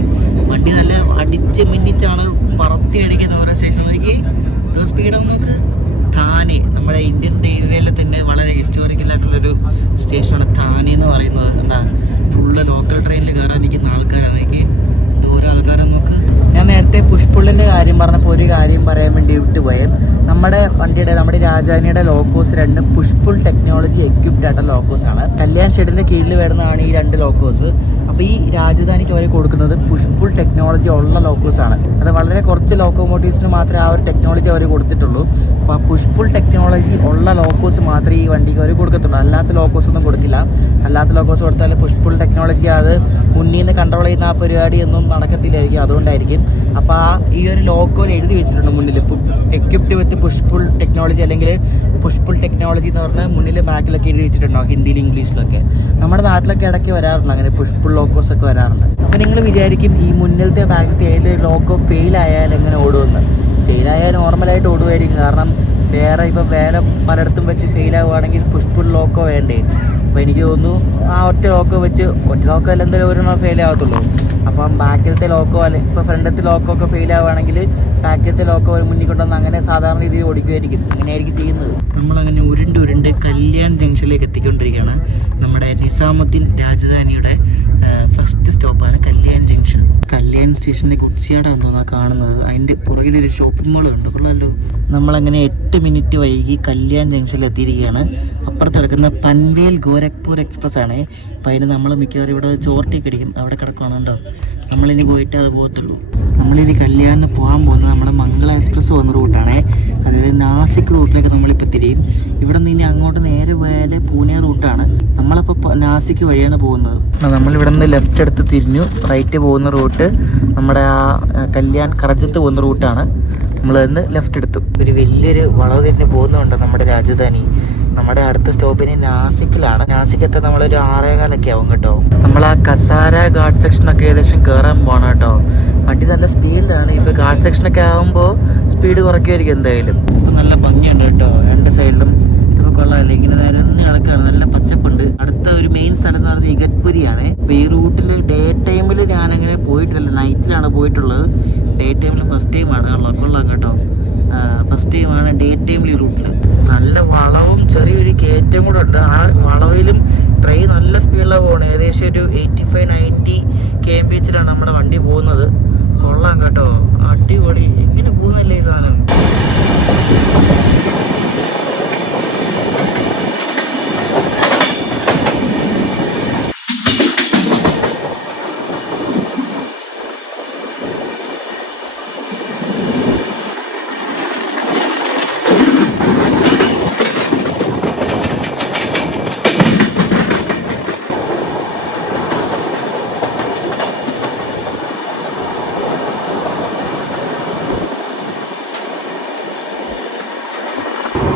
വണ്ടി നല്ല അടിച്ച് മിന്നിച്ചാണ് പറത്തി അടിക്കുന്നത് ഓരോ സ്റ്റേഷനിലേക്ക്. ഇത് സ്പീഡാണ് നമുക്ക്. താനെ നമ്മുടെ ഇന്ത്യൻ റെയിൽവേയിലെ തന്നെ വളരെ ഹിസ്റ്റോറിക്കലായിട്ടുള്ളൊരു സ്റ്റേഷനാണ് താനെ എന്ന് പറയുന്നത്. എന്താ ഫുള്ള് ലോക്കൽ ട്രെയിനിൽ കയറാനിരിക്കുന്ന ആൾക്കാരാണ്. അതൊക്കെ എന്തോരോ ആൾക്കാരെ നോക്ക്. ഞാൻ നേരത്തെ പുഷ്പുള്ളിൻ്റെ കാര്യം പറഞ്ഞപ്പോൾ ഒരു കാര്യം പറയാൻ വേണ്ടി വിട്ടുപോയി. നമ്മുടെ രാജധാനിയുടെ ലോക്കോസ് രണ്ടും പുഷ്പുൾ ടെക്നോളജി എക്യുപ്ഡ് ആയിട്ടുള്ള ലോക്കോസ് ആണ്. കല്യാൺ ഷെഡിൻ്റെ കീഴിൽ വരുന്നതാണ് ഈ 2 ലോക്കോസ്. അപ്പോൾ ഈ രാജധാനിക്ക് അവർ കൊടുക്കുന്നത് പുഷ്പുൾ ടെക്നോളജി ഉള്ള ലോക്കോസ് ആണ്. അത് വളരെ കുറച്ച് ലോക്കോമോട്ടീവ്സിന് മാത്രമേ ആ ഒരു ടെക്നോളജി അവർ കൊടുത്തിട്ടുള്ളൂ. അപ്പോൾ ആ പുഷ്പുൾ ടെക്നോളജി ഉള്ള ലോക്കോസ് മാത്രമേ ഈ വണ്ടിക്ക് അവർ കൊടുക്കത്തുള്ളൂ. അല്ലാത്ത ലോക്കോസ് ഒന്നും കൊടുക്കില്ല. അല്ലാത്ത ലോക്കോസ് കൊടുത്താൽ പുഷ്പുൾ ടെക്നോളജി അത് മുന്നിൽ നിന്ന് കൺട്രോൾ ചെയ്യുന്ന ആ പരിപാടിയൊന്നും നടക്കത്തില്ലായിരിക്കും. അതുകൊണ്ടായിരിക്കും. അപ്പോൾ ഈ ഒരു ലോക്കോയിൽ എഴുതി വെച്ചിട്ടുണ്ട് മുന്നിൽ എക്യുപ്ഡ് വിത്ത് പുഷ്പുൾ ടെക്നോളജി, അല്ലെങ്കിൽ പുഷ്പുൾ ടെക്നോളജി എന്ന് പറഞ്ഞാൽ മുന്നിൽ ബാക്കിലൊക്കെ എഴുതി വെച്ചിട്ടുണ്ടാവും, ഹിന്ദിയിലും ഇംഗ്ലീഷിലൊക്കെ. നമ്മുടെ നാട്ടിലൊക്കെ ഇടയ്ക്ക് വരാറുണ്ട് അങ്ങനെ പുഷ്പുൾ ലോക്കോസ് ഒക്കെ വരാറുണ്ട്. അപ്പോൾ നിങ്ങൾ വിചാരിക്കും ഈ മുന്നിലത്തെ ബാക്കിലത്തെ ഏതൊരു ലോക്കോ ഫെയിൽ ആയാൽ എങ്ങനെ ഓടുമെന്ന്. ഫെയിൽ ആയാൽ നോർമലായിട്ട് ഓടുമായിരിക്കും. കാരണം വേറെ പലയിടത്തും വെച്ച് ഫെയിൽ ആവുകയാണെങ്കിൽ പുഷ്പുൾ ലോക്കോ വേണ്ടേ. അപ്പോൾ എനിക്ക് തോന്നുന്നു ആ ഒറ്റ ലോക്കോ അല്ല എന്തായാലും ഒരെണ്ണം ഫെയിൽ ആകത്തുള്ളൂ. അപ്പം ബാക്കിലത്തെ ലോക്കോ ഇപ്പോൾ ഫ്രണ്ടത്തെ ലോക്കോ ഒക്കെ ഫെയിൽ ആവുകയാണെങ്കിൽ ബാക്കിലത്തെ ലോക്കോ മുന്നിൽ കൊണ്ടുവന്ന് അങ്ങനെ സാധാരണ രീതിയിൽ ഓടിക്കുമായിരിക്കും. അങ്ങനെയായിരിക്കും ചെയ്യുന്നത്. നമ്മളങ്ങനെ ഉരുണ്ട് കല്യാൺ ജംഗ്ഷനിലേക്ക് എത്തിക്കൊണ്ടിരിക്കുകയാണ്. നമ്മുടെ നിസാമുദ്ദീൻ രാജധാനിയുടെ ഫസ്റ്റ് സ്റ്റോപ്പാണ് കല്യാൺ ജംഗ്ഷൻ. കല്യാൺ സ്റ്റേഷനിലെ ഗുഡ്സിയാടാന്ന് തോന്നുന്നു കാണുന്നത്. അതിൻ്റെ പുറകിലൊരു ഷോപ്പിംഗ് മാൾ ഉണ്ട്. കൊള്ളാമല്ലോ. നമ്മളങ്ങനെ 8 മിനിറ്റ് വൈകി കല്യാൺ ജംഗ്ഷനിൽ എത്തിയിരിക്കുകയാണ്. അപ്പുറത്ത് കിടക്കുന്ന പൻവേൽ ഗോരഖ്പൂർ എക്സ്പ്രസ് ആണ്. അപ്പം അതിന് നമ്മൾ മിക്കവാറും ഇവിടെ ചോർട്ടിയൊക്കെ അടിക്കും. അവിടെ കിടക്കുകയാണ് കേട്ടോ. നമ്മളിനി പോയിട്ട് അത് പോകത്തുള്ളൂ. നമ്മളിനി കല്യാണിന് പോകാൻ പോകുന്നത് നമ്മുടെ മംഗള എക്സ്പ്രസ് വന്ന റൂട്ടാണ്. അതായത് നാസിക് റൂട്ടിലേക്ക് നമ്മളിപ്പോൾ തിരിയും. ഇവിടെ നിന്ന് ഇനി അങ്ങോട്ട് നേരെ പോയാൽ പൂനെ റൂട്ടാണ്. നമ്മളിപ്പോൾ നാസിക് വഴിയാണ് പോകുന്നത്. നമ്മളിവിടെ നിന്ന് ലെഫ്റ്റ് എടുത്ത് തിരിഞ്ഞു. റൈറ്റ് പോകുന്ന റൂട്ട് നമ്മുടെ ആ കല്യാൺ കറജത്ത് പോകുന്ന റൂട്ടാണ്. നമ്മൾ നിന്ന് ലെഫ്റ്റ് എടുത്തു. ഒരു വലിയൊരു വളവ് തന്നെ പോകുന്നുണ്ട് നമ്മുടെ രാജധാനി. നമ്മുടെ അടുത്ത സ്റ്റോപ്പിന് നാസിക്കിലാണ്. നാസിക്കത്തെ നമ്മളൊരു 6:15 ആവും കേട്ടോ. നമ്മൾ ആ കസാര ഗാർഡ് സെക്ഷനൊക്കെ ഏകദേശം കയറാൻ പോകണം കേട്ടോ. വണ്ടി നല്ല സ്പീഡിലാണ്. ഇപ്പോൾ ഗാർഡ് സെക്ഷനൊക്കെ ആകുമ്പോൾ സ്പീഡ് കുറയ്ക്കുമായിരിക്കും എന്തായാലും. ഇപ്പം നല്ല ഭംഗിയുണ്ട് കേട്ടോ 2 സൈഡിലും. ഇപ്പോൾ കൊള്ളാമല്ലേ, ഇങ്ങനെ നിരന്ന് കിടക്കുകയാണ്. നല്ല പച്ചപ്പുണ്ട്. അടുത്ത ഒരു മെയിൻ സ്ഥലം എന്ന് പറയുന്നത് ഇഗത്പുരിയാണ്. ഇപ്പോൾ ഈ റൂട്ടിൽ ഡേ ടൈമിൽ ഞാനങ്ങനെ പോയിട്ടില്ല, നൈറ്റിലാണ് പോയിട്ടുള്ളത്. ഡേ ടൈമിൽ ഫസ്റ്റ് ടൈമാണ്. കൊള്ളാം കേട്ടോ. ഫസ്റ്റ് ടൈമാണ് ഡേ ടൈമിൽ ഈ റൂട്ടിൽ. നല്ല വളവും ചെറിയൊരു കയറ്റം കൂടെ ഉണ്ട്. ആ വളവിലും ട്രെയിൻ നല്ല സ്പീഡിലാണ് പോകണേ. ഏകദേശം ഏകദേശം ഒരു 85-90 km/h നമ്മുടെ വണ്ടി പോകുന്നത്. കൊള്ളാം കേട്ടോ, അടിപൊളി. എങ്ങനെ പോകുന്നല്ലേ ഈ സാധനം.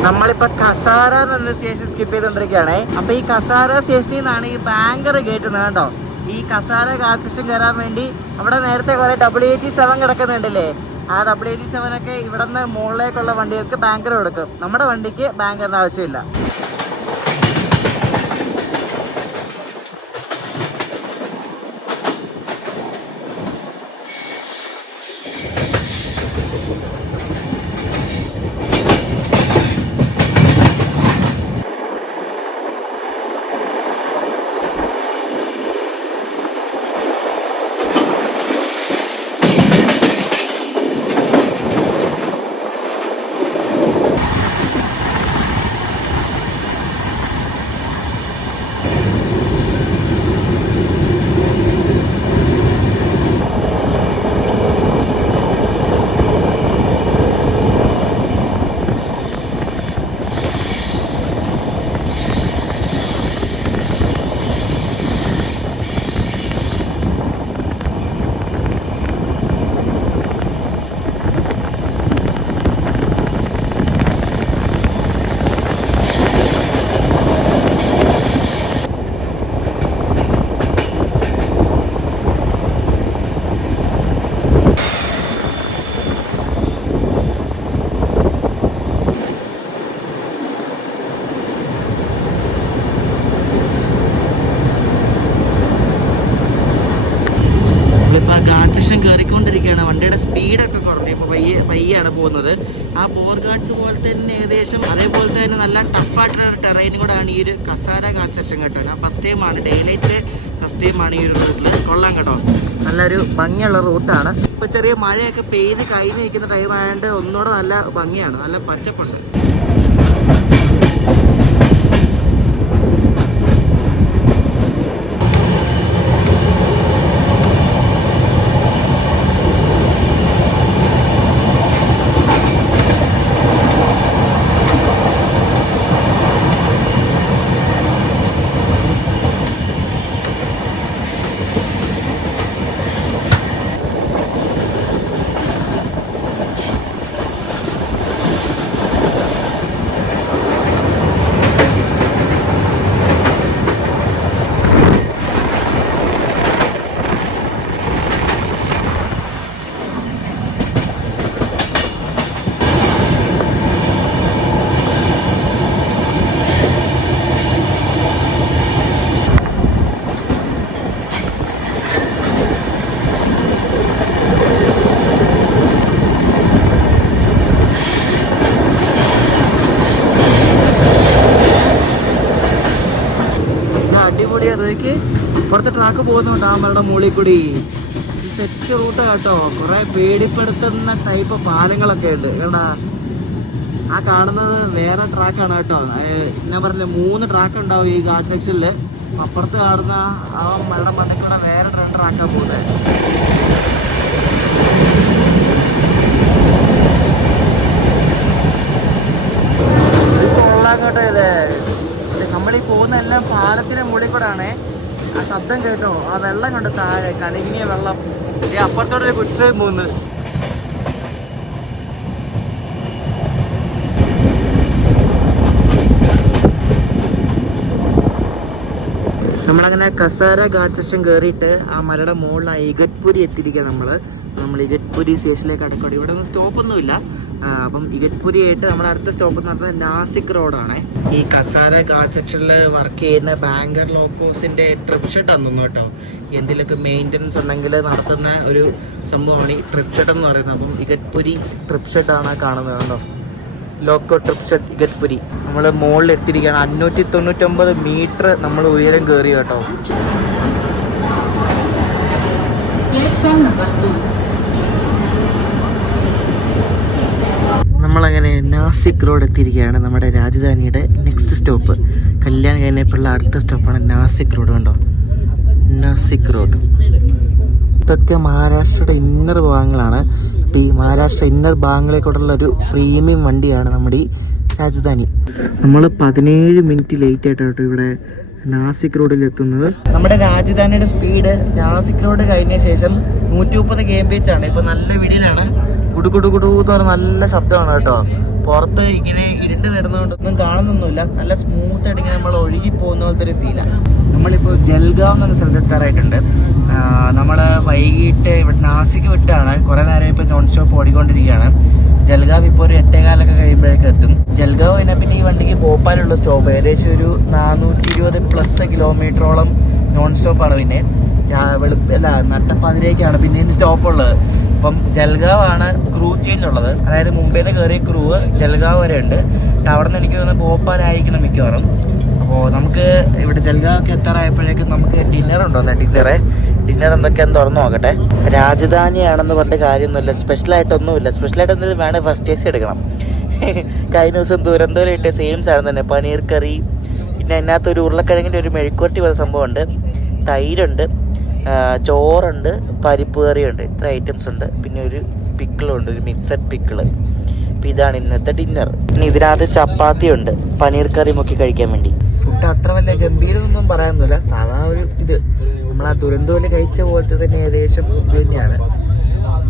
നമ്മളിപ്പോ കസാര എന്ന സ്റ്റേഷൻ സ്കിപ്പ് ചെയ്തോണ്ടിരിക്കുകയാണേ. അപ്പൊ ഈ കസാര സ്റ്റേഷനിൽ നിന്നാണ് ഈ ബാങ്കർ കയറ്റുന്നത് കേട്ടോ. ഈ കസാര ഗാർഡ് സ്റ്റേഷൻ കയറാൻ വേണ്ടി അവിടെ നേരത്തെ കുറെ W87 കിടക്കുന്നുണ്ടല്ലേ. ആ W87 ഒക്കെ ഇവിടെ നിന്ന് മുകളിലേക്കുള്ള വണ്ടികൾക്ക് ബാങ്കർ കൊടുക്കും. നമ്മുടെ വണ്ടിക്ക് ബാങ്കറിന്റെ ആവശ്യമില്ല. കയറിക്കൊണ്ടിരിക്കുകയാണ്. വണ്ടിയുടെ സ്പീഡൊക്കെ കുറഞ്ഞു. ഇപ്പോൾ പയ്യാണ് പോകുന്നത്. ആ പോർ ഗാർഡ്സ് പോലെ തന്നെ ഏകദേശം അതേപോലെ തന്നെ നല്ല ടഫായിട്ടുള്ള ഒരു ടെറൈനും കൂടെയാണ് ഈ ഒരു കസാര ഗാർഡ് സെക്ഷൻ കേട്ടോ. ഞാൻ ഫസ്റ്റ് ടൈമാണ്, ഡേലൈറ്റ് ഫസ്റ്റ് ടൈമാണ് ഈ ഒരു റൂട്ടിൽ. കൊള്ളാം കേട്ടോ, നല്ലൊരു ഭംഗിയുള്ള റൂട്ടാണ്. ഇപ്പോൾ ചെറിയ മഴയൊക്കെ പെയ്ത് കഴിഞ്ഞ് നിൽക്കുന്ന ടൈമായതുകൊണ്ട് ഒന്നുകൂടെ നല്ല ഭംഗിയാണ്, നല്ല പച്ചപ്പുണ്ട്. അടിപൊളിയാതൊക്കെ ഇപ്പുറത്തെ ട്രാക്ക് പോകുന്നുണ്ട്. ആ മരുടെ മുകളിൽ കൂടി സെറ്റ് റൂട്ട് കേട്ടോ. കുറെ പേടിപ്പെടുത്തുന്ന ടൈപ്പ് പാലങ്ങളൊക്കെ ഉണ്ട് കേട്ടാ. ആ കാണുന്നത് വേറെ ട്രാക്കാണ് കേട്ടോ. ഞാൻ പറഞ്ഞില്ല 3 ട്രാക്ക് ഉണ്ടാവും ഈ ഗാർഡ് സെക്ഷനിൽ. അപ്പുറത്ത് കാണുന്ന ആ മരുടെ മണ്ടക്കൂടെ വേറെ 2 ട്രാക്കാണ് പോകുന്നത്. കൊള്ളാം കേട്ടോ. ഇല്ലേ നമ്മളീ പോകുന്ന എല്ലാം പാലത്തിന്റെ മുകളിൽ കൂടെ ആണേ. ആ ശബ്ദം കേട്ടോ, ആ വെള്ളം കണ്ട് താഴെ കലങ്ങിയ വെള്ളം. ഈ അപ്പുറത്തോടെ ഒരു കുച്ച് ട്രെയിൻ പോകുന്നത്. നമ്മളങ്ങനെ കസാര ഗാർഡ് സെക്ഷൻ കയറിയിട്ട് ആ മലയുടെ മുകളിൽ ഇഗത്പുരി എത്തിയിരിക്കുക. നമ്മൾ ഇഗത്പുരി സ്റ്റേഷനിലേക്ക് അടക്കോട്ടെ. ഇവിടെ ഒന്നും സ്റ്റോപ്പൊന്നുമില്ല. അപ്പം ഇഗത്പുരി ആയിട്ട് നമ്മുടെ അടുത്ത സ്റ്റോപ്പ് എന്ന് പറഞ്ഞാൽ നാസിക് റോഡാണ്. ഈ കസാര ഗാർഡ് സെക്ഷനിൽ വർക്ക് ചെയ്യുന്ന ബാങ്കർ ലോക്കോസിന്റെ ട്രിപ്പ് ഷെഡ് ആണെന്നു കേട്ടോ. എന്തെങ്കിലുമൊക്കെ മെയിൻ്റനൻസ് ഉണ്ടെങ്കിൽ നടത്തുന്ന ഒരു സംഭവമാണ് ഈ ട്രിപ്പ് ഷെഡ് എന്ന് പറയുന്നത്. അപ്പം ഇഗത്പുരി ട്രിപ്പ് ഷെഡാണ് കാണുന്നത് കേട്ടോ. Loco trip Igatpuri. നമ്മൾ മുകളിൽ എത്തിയിരിക്കുകയാണ്. 599 മീറ്റർ നമ്മൾ ഉയരം കയറി കേട്ടോ. നമ്മളങ്ങനെ നാസിക് റോഡ് എത്തിയിരിക്കുകയാണ്. നമ്മുടെ രാജധാനിയുടെ നെക്സ്റ്റ് സ്റ്റോപ്പ് കല്യാൺ കഴിഞ്ഞപ്പോഴുള്ള അടുത്ത സ്റ്റോപ്പാണ് നാസിക് റോഡ്. കണ്ടോ, നാസിക് റോഡ്. ഇതൊക്കെ മഹാരാഷ്ട്രയുടെ ഇന്നർ ഭാഗങ്ങളാണ്. അപ്പോൾ ഈ മഹാരാഷ്ട്ര ഇന്നർ ഭാഗങ്ങളിലേക്കുള്ള ഒരു പ്രീമിയം വണ്ടിയാണ് നമ്മുടെ ഈ രാജധാനി. നമ്മൾ 17 മിനിറ്റ് ലേറ്റ് ആയിട്ടോ ഇവിടെ നാസിക് റോഡിൽ എത്തുന്നത്. നമ്മുടെ രാജധാനിയുടെ സ്പീഡ് നാസിക് റോഡ് കഴിഞ്ഞ ശേഷം 130 kmph ആണ്. ഇപ്പൊ നല്ല വീഡിയോയിലാണ്. കുടുകുടുകുടു എന്ന് പറഞ്ഞ നല്ല ശബ്ദമാണ് കേട്ടോ. പുറത്ത് ഇങ്ങനെ ഇരുണ്ട് വരുന്നതുകൊണ്ടൊന്നും കാണുന്നൊന്നുമില്ല. നല്ല സ്മൂത്ത് ആയിട്ട് ഇങ്ങനെ നമ്മൾ ഒഴുകി പോകുന്ന പോലത്തെ ഒരു ഫീലാണ്. നമ്മളിപ്പോൾ ജൽഗാവ് എന്ന സ്ഥലത്ത് എത്താറായിട്ടുണ്ട്. നമ്മൾ വൈകിട്ട് ഇവിടെ നാസിക് വിട്ടാണ് കുറേ നേരം ഇപ്പോൾ നോൺ സ്റ്റോപ്പ് ഓടിക്കൊണ്ടിരിക്കുകയാണ്. ജൽഗാവ് ഇപ്പോൾ ഒരു 8:15 കഴിയുമ്പോഴേക്കും എത്തും. ജൽഗാവ് കഴിഞ്ഞാൽ പിന്നെ ഈ വണ്ടിക്ക് ഭോപ്പാലുള്ള സ്റ്റോപ്പ് ഏകദേശം ഒരു 420+ കിലോമീറ്ററോളം നോൺ സ്റ്റോപ്പാണ്. പിന്നെ വെളുപ്പല്ല നട്ടപ്പാതിരേക്കാണ് പിന്നീട് സ്റ്റോപ്പുള്ളത്. അപ്പം ജൽഗാവ് ആണ് ക്രൂ ചേഞ്ച് ഉള്ളത്. അതായത് മുംബൈയിൽ കയറിയ ക്രൂ ജൽഗാവ് വരെ ഉണ്ട്. അവിടെ നിന്ന് എനിക്ക് തോന്നുന്നത് ഭോപ്പാലായിരിക്കണം മിക്കവാറും. അപ്പോൾ നമുക്ക് ഇവിടെ ജൽഗാവൊക്കെ എത്താറായപ്പോഴേക്കും നമുക്ക് ഡിന്നർ ഉണ്ടോന്നെ. ഡിന്നർ എന്തൊക്കെയാന്ന് തുറന്നു നോക്കട്ടെ. രാജധാനിയാണെന്ന് പറഞ്ഞ കാര്യമൊന്നുമില്ല, സ്പെഷ്യലായിട്ടൊന്നുമില്ല. സ്പെഷ്യലായിട്ട് എന്തെങ്കിലും വേണേൽ ഫസ്റ്റ് ടേസ്റ്റ് എടുക്കണം. കഴിഞ്ഞ ദിവസം ദുരന്തോരം ഇട്ട സെയിം സാധനം തന്നെ, പനീർ കറി. പിന്നെ അതിനകത്തൊരു ഉരുളക്കിഴങ്ങിൻ്റെ ഒരു മെഴുക്കുവരട്ടി പോലെ സംഭവമുണ്ട്, തൈരുണ്ട്, ചോറുണ്ട്, പരിപ്പ് കറിയുണ്ട്. ഇത്ര ഐറ്റംസ് ഉണ്ട്. പിന്നെ ഒരു പിക്കിളുണ്ട്, ഒരു മിക്സഡ് പിക്കിള്. അപ്പോൾ ഇതാണ് ഇന്നത്തെ ഡിന്നർ. പിന്നെ ഇതിനകത്ത് ചപ്പാത്തി ഉണ്ട്, പനീർ കറി മുക്കി കഴിക്കാൻ വേണ്ടി. ഫുഡ് അത്ര വലിയ ഗംഭീരമൊന്നും പറയാനൊന്നുമില്ല. സാധാ ഒരു ഇത് നമ്മൾ ആ ദുരന്തോല് കഴിച്ച പോലത്തെ തന്നെ ഏകദേശം ഇത് തന്നെയാണ്.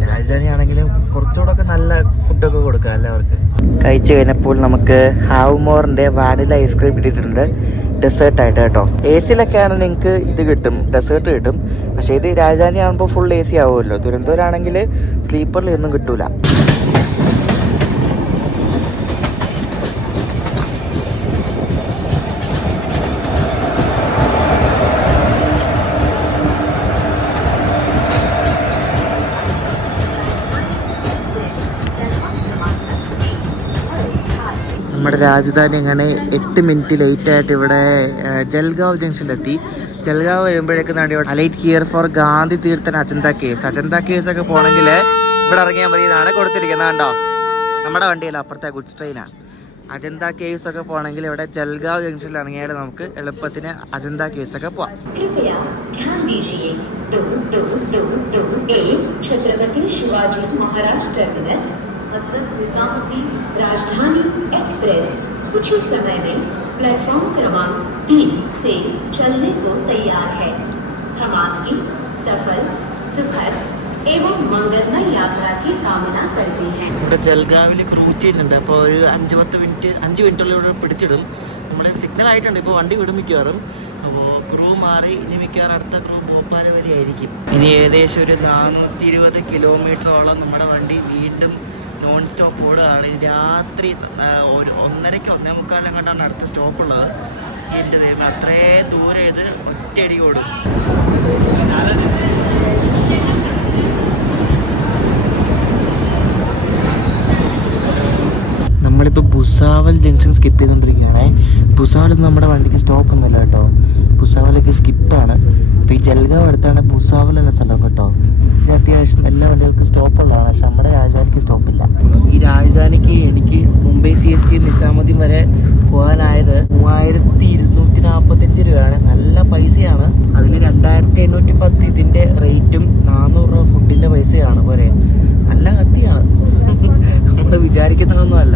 രാജധാനി ആണെങ്കിലും കുറച്ചുകൂടെ ഒക്കെ നല്ല ഫുഡൊക്കെ കൊടുക്കുക എല്ലാവർക്കും. കഴിച്ചു കഴിഞ്ഞപ്പോൾ നമുക്ക് ഹാവ്മോറിൻ്റെ വാനില ഐസ്ക്രീം കിട്ടിയിട്ടുണ്ട് ഡെസേർട്ടായിട്ട് കേട്ടോ. AC ആണെങ്കിൽ നിങ്ങൾക്ക് ഇത് കിട്ടും, ഡെസേർട്ട് കിട്ടും. പക്ഷേ ഇത് രാജധാനി ആകുമ്പോൾ ഫുൾ AC ആവുമല്ലോ. ദുരന്തോരാണെങ്കിൽ സ്ലീപ്പറിൽ ഒന്നും കിട്ടൂല. നമ്മുടെ രാജധാനി അങ്ങനെ 8 മിനിറ്റ് ലേറ്റ് ആയിട്ട് ഇവിടെ ജൽഗാവ് ജംഗ്ഷനിലെത്തി. ജൽഗാവ് വരുമ്പോഴേക്കും ഇവിടെ അലൈറ്റ് ഹിയർ ഫോർ ഗാന്ധി തീർത്ഥൻ അജന്ത കേസ് ഒക്കെ പോകണമെങ്കിൽ ഇവിടെ ഇറങ്ങിയാൽ മതി. ഇതാണ് കൊടുത്തിരിക്കുന്നത് കണ്ടോ. നമ്മുടെ വണ്ടിയല്ല, അപ്പുറത്തെ ഗുഡ്സ് ട്രെയിനാണ്. അജന്ത കേവ്സ് ഒക്കെ പോകണമെങ്കിൽ ഇവിടെ ജൽഗാവ് ജംഗ്ഷനിൽ ഇറങ്ങിയാൽ നമുക്ക് എളുപ്പത്തിന് അജന്ത കേവ്സ് ഒക്കെ പോവാം. राजधानी एक्सप्रेस कुछ ही समय में प्लेटफॉर्म क्रमांक 3 से चलने को तैयार है. हम आपकी सफल, सुखद एवं मंगलमय यात्रा की कामना करते हैं. ഇവിടെ ജൽഗാവിൽ ക്രൂ ചെയ്യുന്നുണ്ട്. അപ്പോൾ ഒരു 5 മിനിറ്റുള്ളിൽ പിടിച്ചിടും. നമ്മുടെ സിഗ്നൽ ആയിട്ടുണ്ട്. ഇപ്പോൾ വണ്ടി വിടും മിക്കവാറും. അപ്പോൾ ക്രൂ മാറി ഇനി മിക്കവാറും അടുത്ത ക്രൂ ഭോപ്പാൽ വരെ ആയിരിക്കും. ഇനി ഏകദേശം ഒരു 420 കിലോമീറ്ററോളം നമ്മുടെ വണ്ടി വീണ്ടും നോൺ സ്റ്റോപ്പ് ഓടുകയാണ്. രാത്രി 1:30-1:45 കണ്ടാണ് അടുത്ത സ്റ്റോപ്പുള്ളത്. എൻ്റെ ദൈവം, അത്രയും ദൂരം ഇത് ഒറ്റയടി ഓടും. നമ്മളിപ്പോൾ ഭുസാവൽ ജംഗ്ഷൻ സ്കിപ്പ് ചെയ്തുകൊണ്ടിരിക്കുകയാണേ. ഭുസാവൽ നമ്മുടെ വണ്ടിക്ക് സ്റ്റോപ്പ് ഒന്നുമില്ല കേട്ടോ. ഭുസാവലേക്ക് സ്കിപ്പാണ്. അപ്പോൾ ഈ ജൽഗാവ് അടുത്താണ് ഭുസാവൽ എന്ന സ്ഥലം കേട്ടോ. ഇത് അത്യാവശ്യം എല്ലാ വണ്ടികൾക്കും സ്റ്റോപ്പുള്ളതാണ്. പക്ഷെ നമ്മുടെ രാജധാനിക്ക് സ്റ്റോപ്പില്ല. ഈ രാജധാനിക്ക് എനിക്ക് മുംബൈ CST നിസാമുദ്ദീൻ വരെ പോകാനായത് 3245 രൂപയാണ്. നല്ല പൈസയാണ്. അതിൽ 2810 ഇതിൻ്റെ റേറ്റും 400 രൂപ ഫുഡിൻ്റെ പൈസയാണ് പോരെ. നല്ല കത്തിയാണ്. നമ്മൾ വിചാരിക്കുന്നതൊന്നുമല്ല.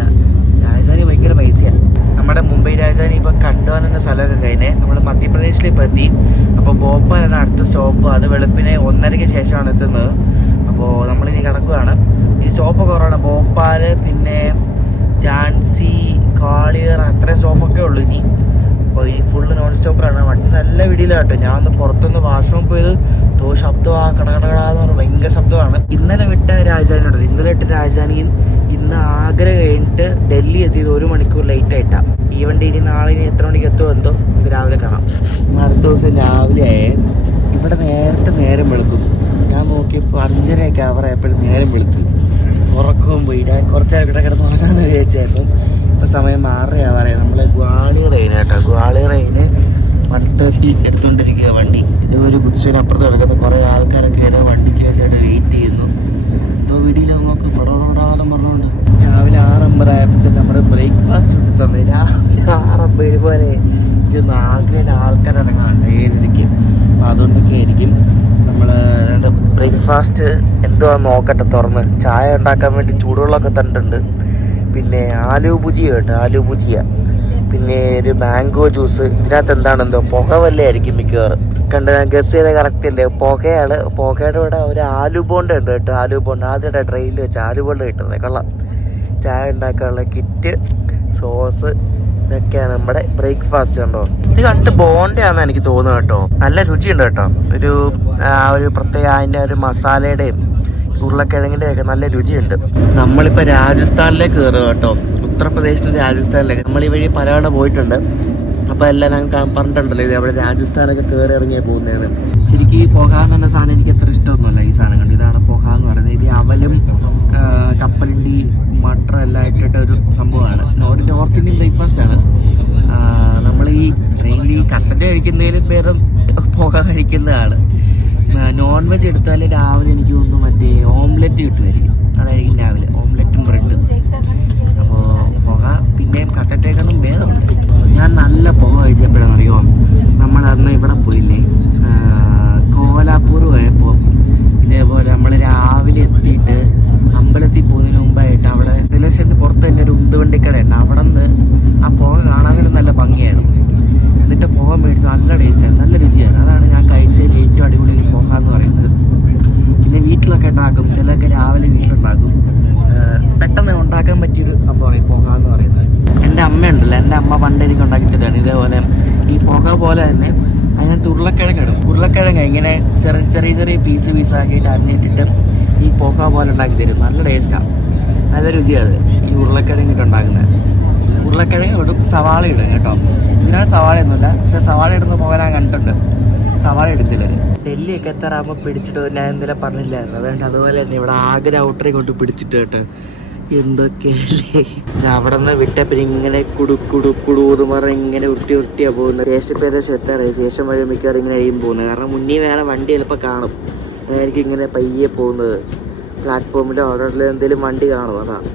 രാജധാനി ഭയങ്കര പൈസയാണ്. നമ്മുടെ മുംബൈ രാജധാനി ഇപ്പോൾ കണ്ട്വാൻ എന്ന സ്ഥലമൊക്കെ കഴിഞ്ഞ് നമ്മൾ മധ്യപ്രദേശിൽ ഇപ്പോൾ എത്തി. അപ്പോൾ ഭോപ്പാലാണ് അടുത്ത സ്റ്റോപ്പ്. അത് വെളുപ്പിനെ 1:30 ശേഷമാണ് എത്തുന്നത്. അപ്പോൾ നമ്മളിനി കിടക്കുകയാണ്. ഈ സ്റ്റോപ്പ് കുറവാണ്. ഭോപ്പാൽ, പിന്നെ ഝാൻസി, ഗ്വാളിയർ, അത്രയും സ്റ്റോപ്പൊക്കെ ഉള്ളൂ ഇനി. അപ്പോൾ ഈ ഫുള്ള് നോൺ സ്റ്റോപ്പറാണ്. വണ്ടി നല്ല വീഡിയോയിലാണ് കേട്ടോ. ഞാൻ ഒന്ന് പുറത്തുനിന്ന് വാഷ്റൂം പോയത് ശബ്ദമാണ്, കടകടകടാന്ന് പറഞ്ഞാൽ ഭയങ്കര ശബ്ദമാണ്. ഇന്നലെ വിട്ട രാജധാനിയുണ്ട്. ഇന്നലെ വിട്ട രാജധാനിയിൽ ഇന്ന് ആഗ്ര കഴിഞ്ഞിട്ട് ഡൽഹി എത്തിയത് 1 മണിക്കൂർ ലേറ്റ് ആയിട്ടാണ്. ഈ വണ്ടി ഇനി നാളെ ഇനി എത്ര മണിക്ക് എത്തുമോ എന്തോ. ഇത് രാവിലെ കാണാം. അടുത്ത ദിവസം രാവിലെ ഇവിടെ നേരത്തെ നേരം വെളുക്കും. ഞാൻ നോക്കിയപ്പോൾ 5:30 അവറായപ്പോഴും നേരം വെളുത്തു. ഉറക്കവും പോയി. ഞാൻ കുറച്ച് നേരം ഇവിടെ കിടന്ന് ഉറങ്ങാമെന്ന് വിചാരിച്ചായിരുന്നു. ഇപ്പോൾ സമയം 6:30 പറയാം. നമ്മൾ ഗ്വാളിയർ കേട്ടോ. ഗ്വാളിയർ 1:30 എടുത്തുകൊണ്ടിരിക്കുക വണ്ടി. ഇതേപോലെ ഗുഡ്സൈഡ് അപ്പുറത്ത് കിടക്കുന്ന കുറേ ആൾക്കാരൊക്കെയാണ് വണ്ടിക്ക് വേണ്ടിയിട്ട് വെയിറ്റ് ചെയ്യുന്നു. എന്തോ വീഡിയോയിൽ നമുക്ക് പടവടാലം പറഞ്ഞുകൊണ്ട് രാവിലെ 6:50 ആയപ്പോഴത്തേക്ക് നമ്മുടെ ബ്രേക്ക്ഫാസ്റ്റ് ഇട്ട് തന്നെ. രാവിലെ 6:50 പോലെ എനിക്കൊന്ന് ആൾക്കാരടങ്ങാറുണ്ട് 7:00. അപ്പം അതുകൊണ്ടൊക്കെ ആയിരിക്കും നമ്മൾ ബ്രേക്ക്ഫാസ്റ്റ് എന്തുവാന്ന് നോക്കട്ടെ. തുറന്ന് ചായ ഉണ്ടാക്കാൻ വേണ്ടി ചൂടുവെള്ളമൊക്കെ തന്നിട്ടുണ്ട്. പിന്നെ ആലു ഭുജിയ കേട്ടോ, ആലു ഭുജിയ. പിന്നെ ഒരു മാംഗോ ജ്യൂസ്. ഇതിനകത്ത് എന്താണെന്തോ പുക വല്ലേ ആയിരിക്കും മിക്കവാറും. കണ്ട് ഗസ് ചെയ്ത കറക്റ്റ് അല്ലേ? പുകയാണ്. പുകയുടെ കൂടെ ഒരു ആലു ബോണ്ട് ഉണ്ട് കേട്ടോ. ആലു ബോണ്ട് ആദ്യമായിട്ട് ട്രെയിനിൽ വെച്ച് ആലു ബോണ്ട് കിട്ടുന്നത്. കൊള്ളാം. ചായ ഉണ്ടാക്കാനുള്ള കിറ്റ്, സോസ്, ഇതൊക്കെയാണ് നമ്മുടെ ബ്രേക്ക്ഫാസ്റ്റ്. കണ്ടോ, ഇത് കണ്ട് ബോണ്ടയാണെന്ന് എനിക്ക് തോന്നുന്നു കേട്ടോ. നല്ല രുചിയുണ്ട് കേട്ടോ. ഒരു പ്രത്യേക അതിൻ്റെ ഒരു മസാലയുടെയും ഉരുളക്കിഴങ്ങിൻ്റെ ഒക്കെ നല്ല രുചിയുണ്ട്. നമ്മളിപ്പോൾ രാജസ്ഥാനിലേക്ക് കയറുക കേട്ടോ. ഉത്തർപ്രദേശിലും രാജസ്ഥാനിലേക്ക് നമ്മൾ ഈ വഴി പലതവണ പോയിട്ടുണ്ട്. അപ്പോൾ എല്ലാം ഞാൻ പറഞ്ഞിട്ടുണ്ടല്ലോ ഇത് അവിടെ രാജസ്ഥാനൊക്കെ കയറി ഇറങ്ങിയാൽ പോകുന്നതാണ്. ശരിക്കും ഈ പോകാൻ എന്ന സാധനം എനിക്ക് അത്ര ഇഷ്ടമൊന്നുമല്ല. ഈ സാധനം കണ്ട് ഇതാണ് പോക എന്ന് പറയുന്നത്. ഇത് അവലും കപ്പലണ്ടി മട്ടർ എല്ലാം ഇട്ടിട്ട ഒരു സംഭവമാണ്. ഒരു നോർത്ത് ഇന്ത്യൻ ബ്രേക്ക്ഫാസ്റ്റ് ആണ്. നമ്മൾ ഈ ട്രെയിനിൽ ഈ കട്ടൻ്റെ കഴിക്കുന്നതിലും ഭേദം പോക കഴിക്കുന്നതാണ്. നോൺ വെജ് എടുത്താൽ രാവിലെ എനിക്ക് തോന്നുന്നു മറ്റേ ഓംലെറ്റ് കിട്ടുമായിരിക്കും. അതായിരിക്കും രാവിലെ ഓംലെറ്റും ബ്രെഡ്. അപ്പോൾ പുക പിന്നെയും കട്ടറ്റേക്കാളും ഭേദമുണ്ട്. ഞാൻ നല്ല പുക കഴിച്ചപ്പോഴാണെന്നറിയോ, നമ്മളന്ന് ഇവിടെ പോയില്ലേ, കോലാപ്പൂർ പോയപ്പോൾ ഇതേപോലെ നമ്മൾ രാവിലെ എത്തിയിട്ട് അമ്പലത്തിൽ പോകുന്നതിന് മുമ്പായിട്ട് അവിടെ റെയിൽവേ സ്റ്റേഷന് പുറത്ത് തന്നെ ഒരു ഉന്തുവണ്ടിക്കടയുണ്ട്. അവിടെ നിന്ന് ആ പുക കാണാൻ തന്നെ നല്ല ഭംഗിയായിരുന്നു. എന്നിട്ട് പുക മേടിച്ച് നല്ല ടേസ്റ്റാണ്, നല്ല രുചിയാണ്. അതാണ് ഞാൻ കഴിച്ചതിൽ ഏറ്റവും അടിപൊളി പുക എന്ന് പറയുന്നത്. പിന്നെ വീട്ടിലൊക്കെ ഉണ്ടാക്കും, ചിലരൊക്കെ രാവിലെ വീട്ടിലുണ്ടാക്കും. പെട്ടെന്ന് ഉണ്ടാക്കാൻ പറ്റിയൊരു സംഭവമാണ് ഈ പുക എന്ന് പറയുന്നത്. എൻ്റെ അമ്മയുണ്ടല്ലോ, എൻ്റെ അമ്മ പണ്ട് എനിക്ക് ഉണ്ടാക്കി തരാണ് ഇതേപോലെ ഈ പുക പോലെ തന്നെ അതിനകത്ത് ഉരുളക്കിഴങ്ങ് ഇടും. ഉരുളക്കിഴങ്ങ് ഇങ്ങനെ ചെറിയ പീസാക്കിയിട്ട് അരിഞ്ഞിട്ടിട്ട് ഈ പുക പോലെ ഉണ്ടാക്കി തരും. നല്ല ടേസ്റ്റാണ്, നല്ല രുചിയാണ് ഈ ഉരുളക്കിഴങ്ങിട്ട് ഉണ്ടാക്കുന്നത്. ഉരുളക്കിഴങ്ങ് ഇടും, സവാള ഇടും കേട്ടോ. ഇതിനകത്ത് സവാളയൊന്നുമില്ല, പക്ഷെ സവാള ഇടുന്ന പുക ഞാൻ കണ്ടിട്ടുണ്ട്. സവാള എടുത്തില്ല. ഡൽഹിയൊക്കെ എത്താറാകുമ്പോൾ പിടിച്ചിട്ട് ഞാൻ എന്തെങ്കിലും പറഞ്ഞില്ലായിരുന്നു. അതുകൊണ്ട് അതുപോലെ തന്നെ ഇവിടെ ആഗ്ര ഔട്ടറെ കൊണ്ട് പിടിച്ചിട്ട് കേട്ടോ. എന്തൊക്കെയല്ലേ അവിടെ നിന്ന് വിട്ടപ്പോൾ ഇങ്ങനെ കുടുന്ന് പറഞ്ഞ് ഇങ്ങനെ ഉരുട്ടിയാണ് പോകുന്നത്. സ്റ്റേഷൻ പ്രദേശം എത്താറായി. സ്റ്റേഷൻ വഴി മിക്കവാറും ഇങ്ങനെ ആയിരിക്കും പോകുന്നത്. കാരണം മുന്നിൽ വേറെ വണ്ടി ചിലപ്പോൾ കാണും. അതായിരിക്കും ഇങ്ങനെ പയ്യെ പോകുന്നത്. പ്ലാറ്റ്ഫോമിലോ അവിടെ എന്തെങ്കിലും വണ്ടി കാണും, അതാണ്.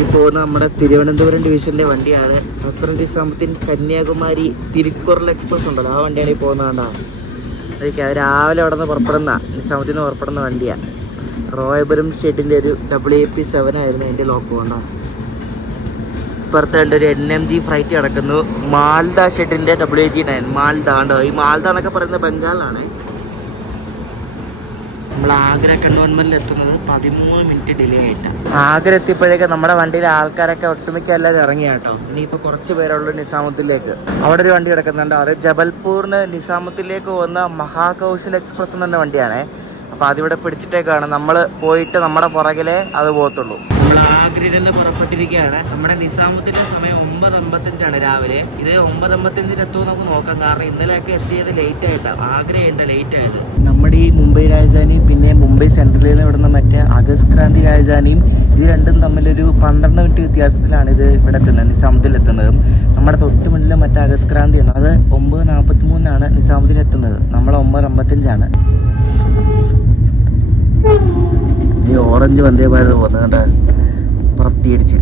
ഈ പോകുന്ന നമ്മുടെ തിരുവനന്തപുരം ഡിവിഷനിലെ വണ്ടിയാണ്. ഹസ്രൻ നിസാമുദ്ദീൻ കന്യാകുമാരി തിരുക്കുറൽ എക്സ്പ്രസ് ഉണ്ടല്ലോ, ആ വണ്ടിയാണ് ഈ പോകുന്നത്. കണ്ടാ അതൊക്കെ രാവിലെ അവിടെ നിന്ന് പുറപ്പെടുന്ന നിസാമുദ്ദീൻ പുറപ്പെടുന്ന വണ്ടിയാണ്. റോയപുരം ഷെഡിൻ്റെ ഒരു WAP7 ആയിരുന്നു അതിൻ്റെ ലോക്ക്. കൊണ്ടാ ഇപ്പുറത്ത് കണ്ട ഒരു NMG ഫ്ലൈറ്റ് കിടക്കുന്നു. മാൽദ ഷെഡിൻ്റെ WAG9 മാൽദ. കണ്ടോ, ഈ മാൽദ എന്നൊക്കെ പറയുന്നത് ബംഗാളിലാണ്. നമ്മൾ ആഗ്ര കണ്ടോൺമെന്റിൽ എത്തുന്നത് 13 മിനിറ്റ് ഡിലേ ആയിട്ടാണ്. ആഗ്ര എത്തിയപ്പോഴേക്ക് നമ്മുടെ വണ്ടിയിലെ ആൾക്കാരൊക്കെ ഒട്ടുമിക്ക എല്ലാവരും ഇറങ്ങിയ കേട്ടോ. ഇനിയിപ്പോൾ കുറച്ച് പേരുള്ളൂ നിസാമുദ്ദീനിലേക്ക്. അവിടെ ഒരു വണ്ടി കിടക്കുന്നുണ്ട്. അത് ജബൽപൂറിന് നിസാമുദ്ദീനിലേക്ക് പോകുന്ന മഹാകൗശൽ എക്സ്പ്രസ് എന്ന് പറഞ്ഞ വണ്ടിയാണേ. അപ്പോൾ അതിവിടെ പിടിച്ചിട്ടേക്കാണ്. നമ്മൾ പോയിട്ട് നമ്മുടെ പുറകിലേ അത് പോകത്തുള്ളൂ. നമ്മൾ ആഗ്രയിൽ നിന്ന് പുറപ്പെട്ടിരിക്കുകയാണ്. നമ്മുടെ നിസാമുദ്ദീൻ്റെ സമയം 9:55 രാവിലെ. ഇത് 9:55 എത്തുമോ നമുക്ക് നോക്കാം. കാരണം ഇന്നലെയൊക്കെ എത്തിയത് ലേറ്റ് ആയിട്ടാണ്. ആഗ്രയുണ്ട് ലേറ്റ് ആയത്. നമ്മുടെ ഈ മുംബൈ രാജധാനി പിന്നെ മുംബൈ സെൻട്രലിൽ നിന്ന് വിടുന്ന മറ്റേ അഗസ്റ്റ് ക്രാന്തി രാജധാനിയും ഇത് രണ്ടും തമ്മിലൊരു 12 മിനിറ്റ് വ്യത്യാസത്തിലാണ് ഇത് ഇവിടെ എത്തുന്നത്, നിസാമുദ്ദീനിൽ എത്തുന്നതും. നമ്മുടെ തൊട്ട് മുന്നിൽ മറ്റേ അഗസ്റ്റ് ക്രാന്തിയാണ്. അത് 9:43 നിസാമുദ്ദീൻ എത്തുന്നത്. നമ്മൾ 9:55. ഈ ഓറഞ്ച് വന്ദേ ഭാരത് പോകുന്നത് കേട്ടോ, പുറത്തിയടിച്ച്.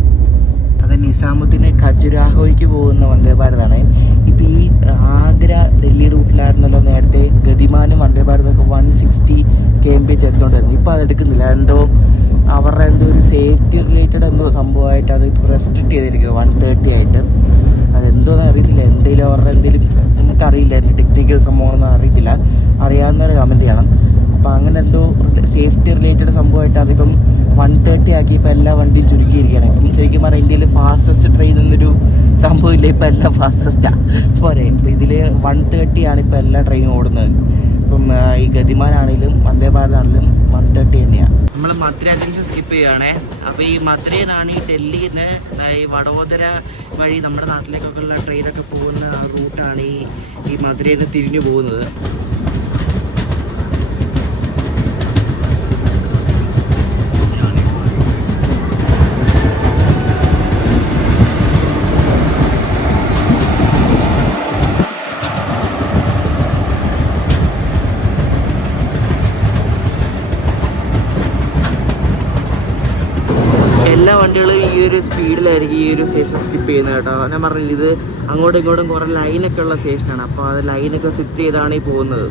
അത് നിസാമുദ്ദീനെ ഖജുരാഹോയ്ക്ക് പോകുന്ന വന്ദേ ഭാരതാണ്. ഇപ്പം ഈ ആഗ്ര ഡൽഹി റൂട്ടിലായിരുന്നല്ലോ നേരത്തെ ഗതിമാനും വന്ദേ ഭാരതൊക്കെ 160 kmph എടുത്തോണ്ടായിരുന്നു. ഇപ്പം അതെടുക്കുന്നില്ല. എന്തോ അവരുടെ എന്തോ ഒരു സേഫ്റ്റി റിലേറ്റഡ് എന്തോ സംഭവമായിട്ട് അത് ഇപ്പോൾ റെസ്ട്രിക്റ്റ് ചെയ്തിരിക്കുക 130 ആയിട്ട്. അതെന്തോന്ന് അറിയത്തില്ല. എന്തെങ്കിലും അവരുടെ എന്തെങ്കിലും നമുക്കറിയില്ല, എൻ്റെ ടെക്നിക്കൽ സംഭവമൊന്നും അറിയത്തില്ല. അറിയാവുന്നവരെ കമൻറ്റ് ചെയ്യണം. അപ്പോൾ അങ്ങനെ എന്തോ സേഫ്റ്റി റിലേറ്റഡ് സംഭവമായിട്ട് അതിപ്പം 130 ആക്കി ഇപ്പം എല്ലാ വണ്ടിയും ചുരുക്കിയിരിക്കുകയാണ്. ഇപ്പം ശരിക്കും പറഞ്ഞാൽ ഇന്ത്യയിൽ ഫാസ്റ്റസ്റ്റ് ട്രെയിൻ എന്നൊരു സംഭവമില്ല, ഇപ്പം എല്ലാം ഫാസ്റ്റസ്റ്റാണ് പോരെ. ഇപ്പം ഇതിൽ 130 ആണ് ഇപ്പം എല്ലാ ട്രെയിനും ഓടുന്നത്. ഇപ്പം ഈ ഗതിമാനാണെങ്കിലും വന്ദേ ഭാരത് ആണെങ്കിലും 130 തന്നെയാണ്. നമ്മൾ മധുര ജംഗ്ഷൻ സ്കിപ്പ് ചെയ്യുകയാണേ. അപ്പോൾ ഈ മധുരയിലാണ് ഈ ഡൽഹിയിൽ നിന്ന് ഈ വഡോദര വഴി നമ്മുടെ നാട്ടിലേക്കൊക്കെ ഉള്ള ട്രെയിനൊക്കെ പോകുന്ന ആ റൂട്ടാണ് ഈ മധുരയിൽ നിന്ന് തിരിഞ്ഞു പോകുന്നത്. എല്ലാ വണ്ടികളും ഈ ഒരു സ്പീഡിലായിരിക്കും ഈ ഒരു സ്റ്റേഷൻ സ്കിപ്പ് ചെയ്യുന്നത് കേട്ടോ. ഞാൻ പറഞ്ഞില്ല, ഇത് അങ്ങോട്ടും ഇങ്ങോട്ടും കുറേ ലൈനൊക്കെ ഉള്ള സ്റ്റേഷനാണ്. അപ്പോൾ അത് ലൈനൊക്കെ സെറ്റ് ചെയ്താണ് ഈ പോകുന്നത്.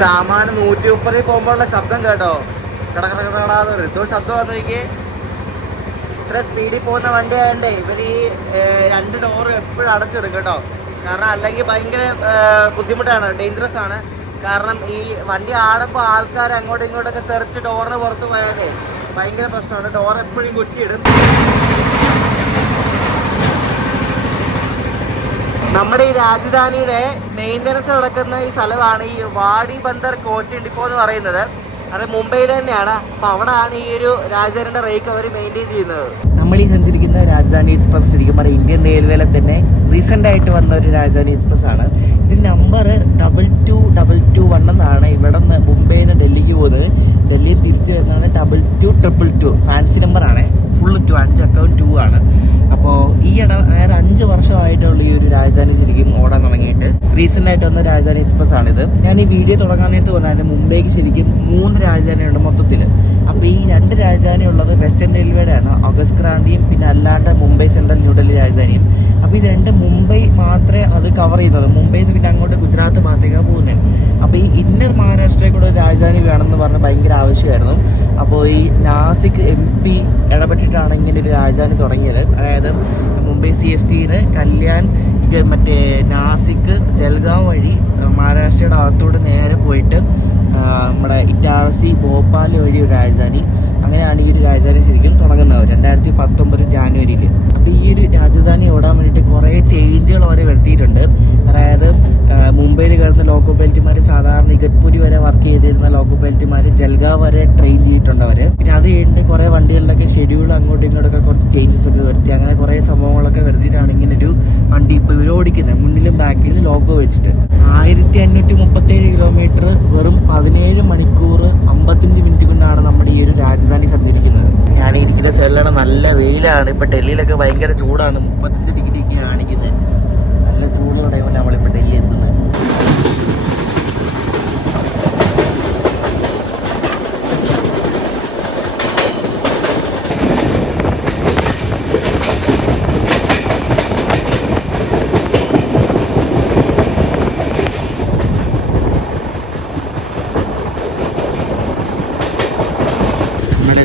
സാമാനം 130 പോകുമ്പോഴുള്ള ശബ്ദം കേട്ടോ, കടകടകടാന്ന് പറയും. എന്തോ ശബ്ദം വന്നു നോക്കിയേ. ഇത്ര സ്പീഡിൽ പോകുന്ന വണ്ടി ആയതുകൊണ്ടേ ഇവർ ഈ 2 ഡോറും എപ്പോഴും അടച്ചിടും കേട്ടോ. കാരണം അല്ലെങ്കിൽ ഭയങ്കര ബുദ്ധിമുട്ടാണ്, ഡേഞ്ചറസ് ആണ്. കാരണം ഈ വണ്ടി ആടുമ്പോൾ ആൾക്കാർ അങ്ങോട്ടും ഇങ്ങോട്ടൊക്കെ തെറിച്ച് ഡോറിന് പുറത്ത് പോയാലേ ഭയങ്കര പ്രശ്നമാണ്. ഡോർ എപ്പോഴും കുറ്റിയിടും. നമ്മുടെ ഈ രാജധാനിയുടെ മെയിൻ്റനൻസ് നടക്കുന്ന ഈ സ്ഥലമാണ് ഈ വാടി ബന്ദർ കോച്ചിങ് ഡിപ്പോ എന്ന് പറയുന്നത്. അത് മുംബൈയിൽ തന്നെയാണ്. അപ്പോൾ അവിടെയാണ് ഈ ഒരു രാജധാനിയുടെ റേക്ക് അവർ മെയിൻറ്റെയിൻ ചെയ്യുന്നത്. നമ്മൾ ഈ സഞ്ചരിക്കുന്ന രാജധാനി എക്സ്പ്രസ് ശരിക്കും പറഞ്ഞാൽ ഇന്ത്യൻ റെയിൽവേയിലെ തന്നെ റീസെൻ്റ് ആയിട്ട് വന്ന ഒരു രാജധാനി എക്സ്പ്രസ് ആണ്. ഇതിൻ്റെ നമ്പർ 2221 എന്നാണ്. ഇവിടെ നിന്ന് മുംബൈയിൽ നിന്ന് ഡൽഹിക്ക് പോകുന്നത്. ഡൽഹിയിൽ തിരിച്ചു വരുന്നതാണ് 2222. ഫാൻസി നമ്പറാണ്. ഫുൾ 2 5 അക്കൗണ്ട് 2 ആണ്. അപ്പോൾ ഈയിടെ അതായത് 5 വർഷമായിട്ടുള്ള ഈ ഒരു രാജധാനി ശരിക്കും ഓടാൻ തുടങ്ങിയിട്ട് റീസെൻ്റ് ആയിട്ട് വന്ന രാജധാനി എക്സ്പ്രസ് ആണിത്. ഞാൻ ഈ വീഡിയോ തുടങ്ങാനായിട്ട് പറഞ്ഞാൽ മുംബൈക്ക് ശരിക്കും 3 രാജധാനിയുണ്ട് മൊത്തത്തിൽ. അപ്പോൾ ഈ 2 രാജധാനി ഉള്ളത് വെസ്റ്റേൺ റെയിൽവേയുടെ ആണ്, ഓഗസ്റ്റ് ക്രാന്തിയും പിന്നെ അല്ലാണ്ട് മുംബൈ സെൻട്രൽ ന്യൂഡൽഹി രാജധാനിയും. അപ്പോൾ ഇത് 2 മുംബൈ മാത്രമേ അത് കവർ ചെയ്യുന്നത്. മുംബൈയിൽ നിന്ന് പിന്നെ അങ്ങോട്ട് ഗുജറാത്ത് ഭാഗത്തേക്കാണ് പോകുന്നത്. അപ്പോൾ ഈ ഇന്നർ മഹാരാഷ്ട്രയിൽ കൂടെ ഒരു രാജധാനി വേണമെന്ന് പറഞ്ഞ് ഭയങ്കര ആവശ്യമായിരുന്നു. അപ്പോൾ ഈ നാസിക് MP ഇടപെട്ടിട്ടാണ് ഇങ്ങനെ ഒരു രാജധാനി തുടങ്ങിയത്. അതായത് മുംബൈ CSTന്ന് കല്യാൺ മറ്റേ നാസിക് ജൽഗാവ് വഴി മഹാരാഷ്ട്രയുടെ അകത്തോട്ട് നേരെ പോയിട്ട് നമ്മുടെ ഇറ്റാർസി ഭോപ്പാൽ വഴി ഒരു രാജധാനി. അങ്ങനെയാണ് ഈ ഒരു രാജധാനി ശരിക്കും തുടങ്ങുന്നത് 2019 ജാനുവരിയിൽ. അപ്പോൾ ഈ ഒരു രാജധാനി ഓടാൻ വേണ്ടിയിട്ട് കുറേ ചേഞ്ചുകൾ അവർ വരുത്തിയിട്ടുണ്ട്. അതായത് മുംബൈയിൽ കിടന്ന ലോക്കോ പൈലറ്റുമാർ സാധാരണ ഇഗത്പുരി വരെ വർക്ക് ചെയ്തിരുന്ന ലോക്കോ പൈലറ്റുമാർ ജൽഗാവ് വരെ ട്രെയിൻ ചെയ്തിട്ടുണ്ട് അവർ. പിന്നെ അത് കഴിഞ്ഞിട്ട് കുറേ വണ്ടികളിലൊക്കെ ഷെഡ്യൂൾ അങ്ങോട്ടും ഇങ്ങോട്ടൊക്കെ കുറച്ച് ചേഞ്ചസ് ഒക്കെ വരുത്തി. അങ്ങനെ കുറേ സംഭവങ്ങളൊക്കെ വരുത്തിയിട്ടാണ് ഇങ്ങനൊരു വണ്ടി ഇപ്പോൾ ഇവർ ഓടിക്കുന്നത്. മുന്നിലും ബാക്കിലും ലോഗോ വെച്ചിട്ട് 1537 കിലോമീറ്റർ വെറും 17 മണിക്കൂർ 55 മിനിറ്റ് കൊണ്ടാണ് നമ്മുടെ ഈ ഒരു രാജധാനി സഞ്ചരിക്കുന്നത്. ഞാൻ ഇരിക്കുന്ന സ്ഥലമാണ് നല്ല വെയിലാണ്. ഇപ്പോൾ ഡൽഹിയിലൊക്കെ ഭയങ്കര ചൂടാണ്, 35 ഡിഗ്രി ഒക്കെ കാണിക്കുന്നത്. നല്ല ചൂടുള്ള ടൈമിൽ നമ്മളിപ്പോൾ ഡൽഹി എത്തുന്നത്.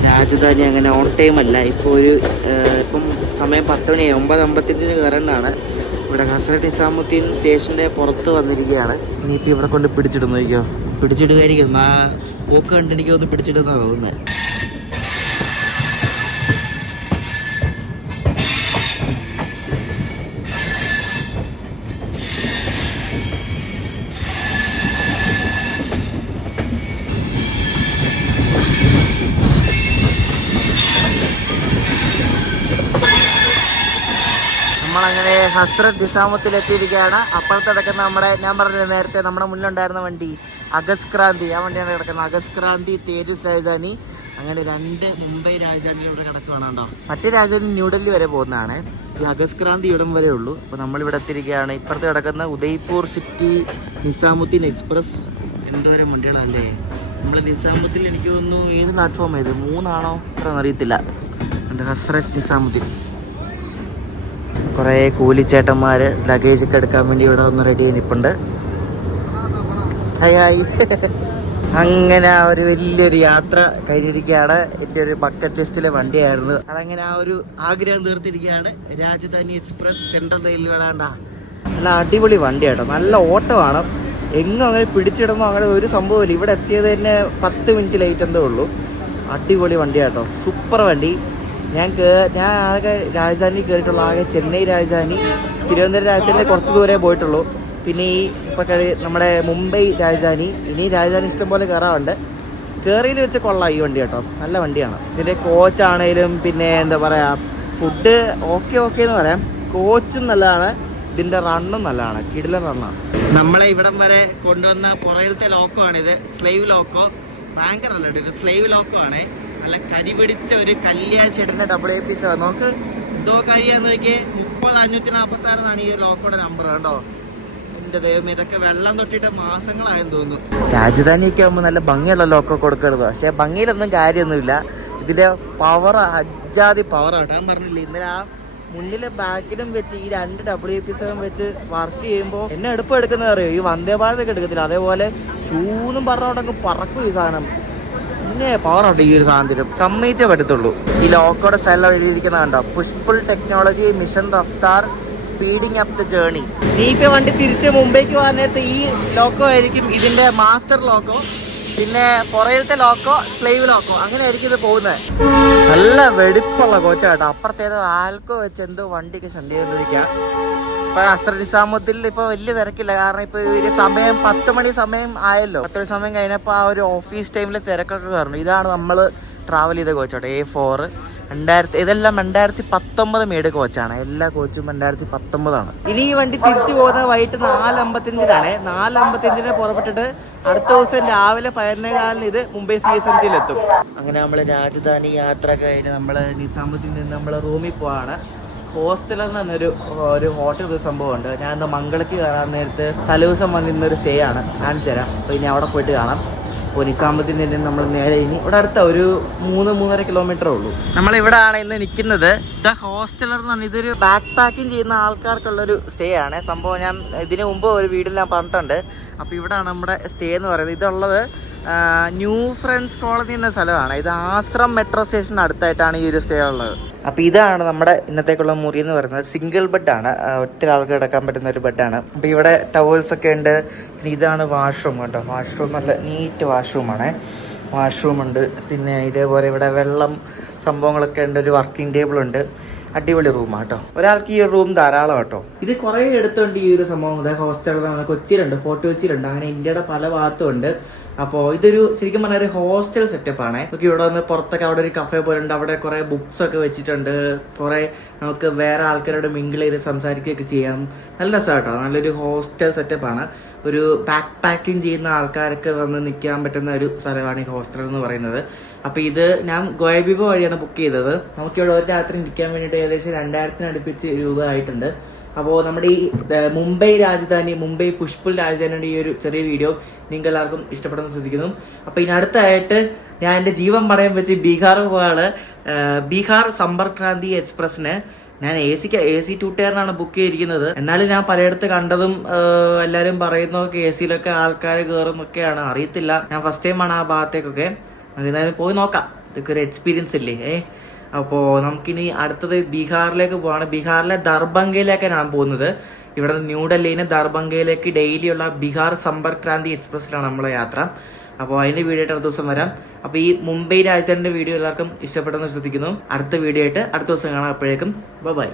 രാജധാനി അങ്ങനെ ഓൺ ടൈം അല്ല. ഇപ്പോൾ ഇപ്പം സമയം 10 മണിയായി. 9:55 കയറേണ്ടതാണ്. ഇവിടെ ഹസ്രത്ത് നിസാമുദ്ദീൻ സ്റ്റേഷൻ്റെ പുറത്ത് വന്നിരിക്കുകയാണ്. ഇനിയിപ്പോൾ ഇവിടെ കൊണ്ട് പിടിച്ചിടുന്നു. നോക്കിയോ, പിടിച്ചിടുകയായിരിക്കും. ആ പോക്ക് കണ്ട് എനിക്കൊന്ന് പിടിച്ചിടുന്നാണ് തോന്നുന്നത്. നമ്മളങ്ങനെ ഹസ്രത്ത് നിസാമുദ്ദീൻ എത്തിയിരിക്കുകയാണ്. അപ്പുറത്ത് കിടക്കുന്ന നമ്മുടെ, ഞാൻ പറഞ്ഞത് നേരത്തെ നമ്മുടെ മുന്നിലുണ്ടായിരുന്ന വണ്ടി അഗസ്റ്റ് ക്രാന്തി, ആ വണ്ടിയാണ് കിടക്കുന്നത്. അഗസ്റ്റ് ക്രാന്തി, തേജസ് രാജധാനി, അങ്ങനെ 2 മുംബൈ രാജധാനിയിലൂടെ കിടക്കുകയാണ് കേട്ടോ. മറ്റേ രാജധാനി ന്യൂഡൽഹി വരെ പോകുന്നതാണ്. ഈ അഗസ്റ്റ് ക്രാന്തി ഇവിടം വരെ ഉള്ളൂ. അപ്പോൾ നമ്മളിവിടെ എത്തിയിരിക്കുകയാണ്. ഇപ്പുറത്ത് കിടക്കുന്ന ഉദയ്പൂർ സിറ്റി നിസാമുദ്ദീൻ എക്സ്പ്രസ് എന്തോരം വണ്ടികളല്ലേ. നമ്മൾ നിസാമുദ്ദീൻ എനിക്ക് തോന്നുന്നു ഏത് പ്ലാറ്റ്ഫോം ഇത് 3 അത്ര അറിയത്തില്ല. ഹസ്രത്ത് നിസാമുദ്ദീൻ കുറേ കൂലിച്ചേട്ടന്മാർ ലഗേജ് ഒക്കെ എടുക്കാൻ വേണ്ടി ഇവിടെ ഒന്ന് റെഡി നിൽപ്പുണ്ട്. Hi hi. അങ്ങനെ ആ ഒരു വലിയൊരു യാത്ര കഴിഞ്ഞിരിക്കുകയാണ്. എൻ്റെ ഒരു ബക്കറ്റ് ലിസ്റ്റിലെ വണ്ടിയായിരുന്നു. അതങ്ങനെ ആ ഒരു ആഗ്രഹം തീർത്തിരിക്കുകയാണ്. രാജധാനി എക്സ്പ്രസ് സെൻട്രൽ റെയിൽവേ വേണ്ട. നല്ല അടിപൊളി വണ്ടിയാട്ടോ, നല്ല ഓട്ടമാണ്. എങ്ങും അങ്ങനെ പിടിച്ചിടുന്നോ അങ്ങനെ ഒരു സംഭവമില്ല. ഇവിടെ എത്തിയത് തന്നെ 10 മിനിറ്റ് ലേറ്റ് എന്തേ ഉള്ളൂ. അടിപൊളി വണ്ടിയാട്ടോ, സൂപ്പർ വണ്ടി. ഞാൻ ആകെ രാജധാനി കയറിയിട്ടുള്ളൂ. ആകെ ചെന്നൈ രാജധാനി, തിരുവനന്തപുരം രാജധാനി കുറച്ച് ദൂരേ പോയിട്ടുള്ളൂ. പിന്നെ ഈ ഇപ്പം നമ്മുടെ മുംബൈ രാജധാനി, ഇനി രാജധാനി ഇഷ്ടംപോലെ കയറാറുണ്ട്. കയറിയിൽ വെച്ച് കൊള്ളാം ഈ വണ്ടി കേട്ടോ, നല്ല വണ്ടിയാണ്. ഇതിൻ്റെ കോച്ചാണേലും പിന്നെ എന്താ പറയുക, ഫുഡ് ഓക്കെ എന്ന് പറയാം. കോച്ചും നല്ലതാണ്, ഇതിൻ്റെ റണ്ണും നല്ലതാണ്, കിടിലൻ റണ്ണാണ്. നമ്മളെ ഇവിടം വരെ കൊണ്ടുവന്ന പുറകിലത്തെ ലോക്കോ ആണിത്, സ്ലൈവ് ലോക്കോ. ഭയങ്കര നല്ലത്, ഇത് സ്ലൈവ് ലോക്കോ ആണ്. നല്ല കരി പിടിച്ച ഒരു കല്യാൺ ഷെഡിൻ്റെ APC. നമുക്ക് എന്തോ കരിയാന്ന് നോക്കി 30546 ഈ ലോക്കോയുടെ നമ്പർ കേട്ടോ. എൻ്റെ ദൈവം, ഇതൊക്കെ വെള്ളം തൊട്ടിട്ട് മാസങ്ങളായെന്ന് തോന്നുന്നു. രാജധാനിയൊക്കെ ആകുമ്പോൾ നല്ല ഭംഗിയുള്ള ലോക്കോ കൊടുക്കരുത്, പക്ഷേ ഭംഗിയിലൊന്നും കാര്യമൊന്നുമില്ല. ഇതിൻ്റെ പവർ അജാതി പവറാട്ടോ. ഞാൻ പറഞ്ഞില്ലേ, ഇന്നലെ ആ മുന്നിലെ ബാക്കിലും വെച്ച് ഈ 2 APC വെച്ച് വർക്ക് ചെയ്യുമ്പോൾ എന്നെ എടുക്കുന്നത് അറിയോ, ഈ വന്ദേ ഭാരതൊക്കെ എടുക്കത്തില്ല, അതേപോലെ ഷൂന്നും പറഞ്ഞോണ്ടങ്ങ് പറക്കും ഈ സാധനം. പിന്നെ പവറുണ്ട് ഈ ഒരു സാധനത്തിനും, സമ്മതിച്ചേ പറ്റത്തുള്ളൂ. ഈ ലോക്കോയുടെ സ്ഥലം എഴുതിയിരിക്കുന്ന കണ്ടോ, push-pull technology mission Raftaar speeding up the journey. നീ ഇപ്പൊ വണ്ടി തിരിച്ച് മുംബൈക്ക് പോകാൻ നേരത്തെ ഈ ലോക്കോ ആയിരിക്കും ഇതിന്റെ മാസ്റ്റർ ലോക്കോ. പിന്നെ പുറയിലത്തെ ലോക്കോ സ്ലൈവ് ലോക്കോ, അങ്ങനെ ആയിരിക്കും ഇത് പോകുന്നത്. നല്ല വെടിപ്പുള്ള കോച്ചാട്ടോ. അപ്പുറത്തേതോ ആൽക്കോ വെച്ച് എന്തോ വണ്ടിക്ക് ശണ്ടി ചെയ്തിരിക്കുക. ഇപ്പൊ ഹസ്രത്ത് നിസാമുദ്ദീനിൽ ഇപ്പൊ വലിയ തിരക്കില്ല, കാരണം ഇപ്പൊ ഒരു സമയം 10 മണി സമയം ആയല്ലോ. 10 മണി സമയം കഴിഞ്ഞപ്പോ ആ ഒരു ഓഫീസ് ടൈമിൽ തിരക്കൊക്കെ കയറുന്നു. ഇതാണ് നമ്മൾ ട്രാവൽ ചെയ്ത കോച്ചാട്ടോ, A4. ഇതെല്ലാം 2019 മേഡ് കോച്ചാണ്. എല്ലാ കോച്ചും 2019. ഇനി ഈ വണ്ടി തിരിച്ചു പോകുന്നത് വൈകിട്ട് 4:55 4:55 പുറപ്പെട്ടിട്ട് അടുത്ത ദിവസം രാവിലെ 11:15 ഇത് മുംബൈ CSMT എത്തും. അങ്ങനെ നമ്മൾ രാജധാനി യാത്ര കഴിഞ്ഞ് നമ്മൾ നിസാമുദ്ദീനിൽ നിന്ന് നമ്മൾ റൂമിൽ പോവാണ്. ഹോസ്റ്റലിൽ നിന്നൊരു ഹോട്ടൽ ഒരു സംഭവമുണ്ട്. ഞാൻ ഇന്ന് മംഗളയ്ക്ക് കയറാൻ നേരത്ത് തലേദിവസം വന്നിരുന്നൊരു സ്റ്റേ ആണ്, കാണിച്ചു തരാം. അപ്പോൾ ഇനി അവിടെ പോയിട്ട് കാണാം. അപ്പോൾ നിസാമുദ്ദീൻ നിന്ന് നമ്മൾ നേരെ ഇനി ഇവിടെ അടുത്ത ഒരു 3-3.5 കിലോമീറ്ററേ ഉള്ളൂ. നമ്മളിവിടെയാണ് ഇന്ന് നിൽക്കുന്നത്. ദ ഹോസ്റ്റലർ എന്ന് പറഞ്ഞാൽ ഇതൊരു ബാക്ക് പാക്കിങ് ചെയ്യുന്ന ആൾക്കാർക്കുള്ളൊരു സ്റ്റേ ആണ് സംഭവം. ഞാൻ ഇതിന് മുമ്പ് ഒരു വീഡിയോയിൽ ഞാൻ പറഞ്ഞിട്ടുണ്ട്. അപ്പോൾ ഇവിടെയാണ് നമ്മുടെ സ്റ്റേ എന്ന് പറയുന്നത്. ഇതുള്ളത് ന്യൂ ഫ്രണ്ട്സ് കോളനി എന്ന സ്ഥലമാണ്. ഇത് ആശ്രം മെട്രോ സ്റ്റേഷന് അടുത്തായിട്ടാണ് ഈ ഒരു സ്റ്റേ ഉള്ളത്. അപ്പോൾ ഇതാണ് നമ്മുടെ ഇന്നത്തേക്കുള്ള മുറി എന്ന് പറയുന്നത്. സിംഗിൾ ബെഡാണ്, ഒറ്റ ആൾക്ക് കിടക്കാൻ പറ്റുന്ന ഒരു ബെഡാണ്. അപ്പോൾ ഇവിടെ ടവൽസ് ഒക്കെ ഉണ്ട്. പിന്നെ ഇതാണ് വാഷ്റൂം കേട്ടോ. വാഷ്റൂം നല്ല നീറ്റ് വാഷ്റൂമാണ്. വാഷ്റൂം ഉണ്ട്. പിന്നെ ഇതേപോലെ ഇവിടെ വെള്ളം സംഭവങ്ങളൊക്കെ ഉണ്ട്. ഒരു വർക്കിംഗ് ടേബിൾ ഉണ്ട്. അടിപൊളി റൂമാണ് കേട്ടോ. ഒരാൾക്ക് ഈ റൂം ധാരാളം കേട്ടോ. ഇത് കുറേ എടുത്തുണ്ട് ഈ ഒരു സംഭവം. ഹോസ്റ്റൽ കൊച്ചിയിലുണ്ട്, ഫോർട്ട് കൊച്ചിയിലുണ്ട്, അങ്ങനെ ഇന്ത്യയുടെ പല ഭാഗത്തും ഉണ്ട്. അപ്പോൾ ഇതൊരു ശരിക്കും പറഞ്ഞാൽ ഒരു ഹോസ്റ്റൽ സെറ്റപ്പാണ്. നമുക്ക് ഇവിടെ വന്ന് പുറത്തൊക്കെ അവിടെ ഒരു കഫേ പോലെ ഉണ്ട്. അവിടെ കുറെ ബുക്സ് ഒക്കെ വെച്ചിട്ടുണ്ട്. കുറെ നമുക്ക് വേറെ ആൾക്കാരോട് മിങ്കിൾ ചെയ്ത് സംസാരിക്കുകയൊക്കെ ചെയ്യാം. നല്ല രസമാട്ടോ. നല്ലൊരു ഹോസ്റ്റൽ സെറ്റപ്പാണ്. ഒരു ബാക്ക് പാക്കിങ് ചെയ്യുന്ന ആൾക്കാർക്ക് വന്ന് നിൽക്കാൻ പറ്റുന്ന ഒരു സ്ഥലമാണ് ഈ ഹോസ്റ്റൽ എന്ന് പറയുന്നത്. അപ്പോൾ ഇത് ഞാൻ ഗോയബിബോ വഴിയാണ് ബുക്ക് ചെയ്തത്. നമുക്കിവിടെ ഒരു രാത്രി നിൽക്കാൻ വേണ്ടിയിട്ട് ഏകദേശം 2000 അടുപ്പിച്ച് രൂപ ആയിട്ടുണ്ട്. അപ്പോൾ നമ്മുടെ ഈ മുംബൈ രാജധാനി, മുംബൈ പുഷ്പുൾ രാജധാനിയുടെ ഈ ഒരു ചെറിയ വീഡിയോ നിങ്ങൾക്ക് എല്ലാവർക്കും ഇഷ്ടപ്പെടുമെന്ന് ശ്രദ്ധിക്കുന്നു. അപ്പോൾ ഇതിനടുത്തായിട്ട് ഞാൻ എൻ്റെ ജീവൻ പണയം വെച്ച് ബീഹാർ പോവാണ്. ബീഹാർ സമ്പർക്ക് ക്രാന്തി എക്സ്പ്രസ്സിന് ഞാൻ AC 2 ടയറിനാണ് ബുക്ക് ചെയ്തിരിക്കുന്നത്. എന്നാലും ഞാൻ പലയിടത്ത് കണ്ടതും എല്ലാവരും പറയുന്നതൊക്കെ AC-ലൊക്കെ ആൾക്കാർ കയറുന്നൊക്കെയാണ്. അറിയത്തില്ല, ഞാൻ ഫസ്റ്റ് ടൈമാണ് ആ ഭാഗത്തേക്കൊക്കെ. എന്തായാലും പോയി നോക്കാം, ഇതൊക്കെ ഒരു എക്സ്പീരിയൻസ് ഇല്ലേ. അപ്പോൾ നമുക്കിനി അടുത്തത് ബീഹാറിലേക്ക് പോവാണ്. ബീഹാറിലെ ദർഭംഗയിലേക്കാണ് ഞാൻ പോകുന്നത്. ഇവിടെ നിന്ന് ന്യൂഡൽഹിയിൽ നിന്ന് ദർഭംഗയിലേക്ക് ഡെയിലിയുള്ള ബീഹാർ സമ്പർക്ക് ക്രാന്തി എക്സ്പ്രസ്സിലാണ് നമ്മളെ യാത്ര. അപ്പോൾ അതിൻ്റെ വീഡിയോ ആയിട്ട് അടുത്ത ദിവസം വരാം. അപ്പോൾ ഈ മുംബൈ രാജധാനിൻ്റെ വീഡിയോ എല്ലാവർക്കും ഇഷ്ടപ്പെട്ടെന്ന് ശ്രദ്ധിക്കുന്നു. അടുത്ത വീഡിയോ ആയിട്ട് അടുത്ത ദിവസം കാണാം. അപ്പോഴേക്കും ബൈ.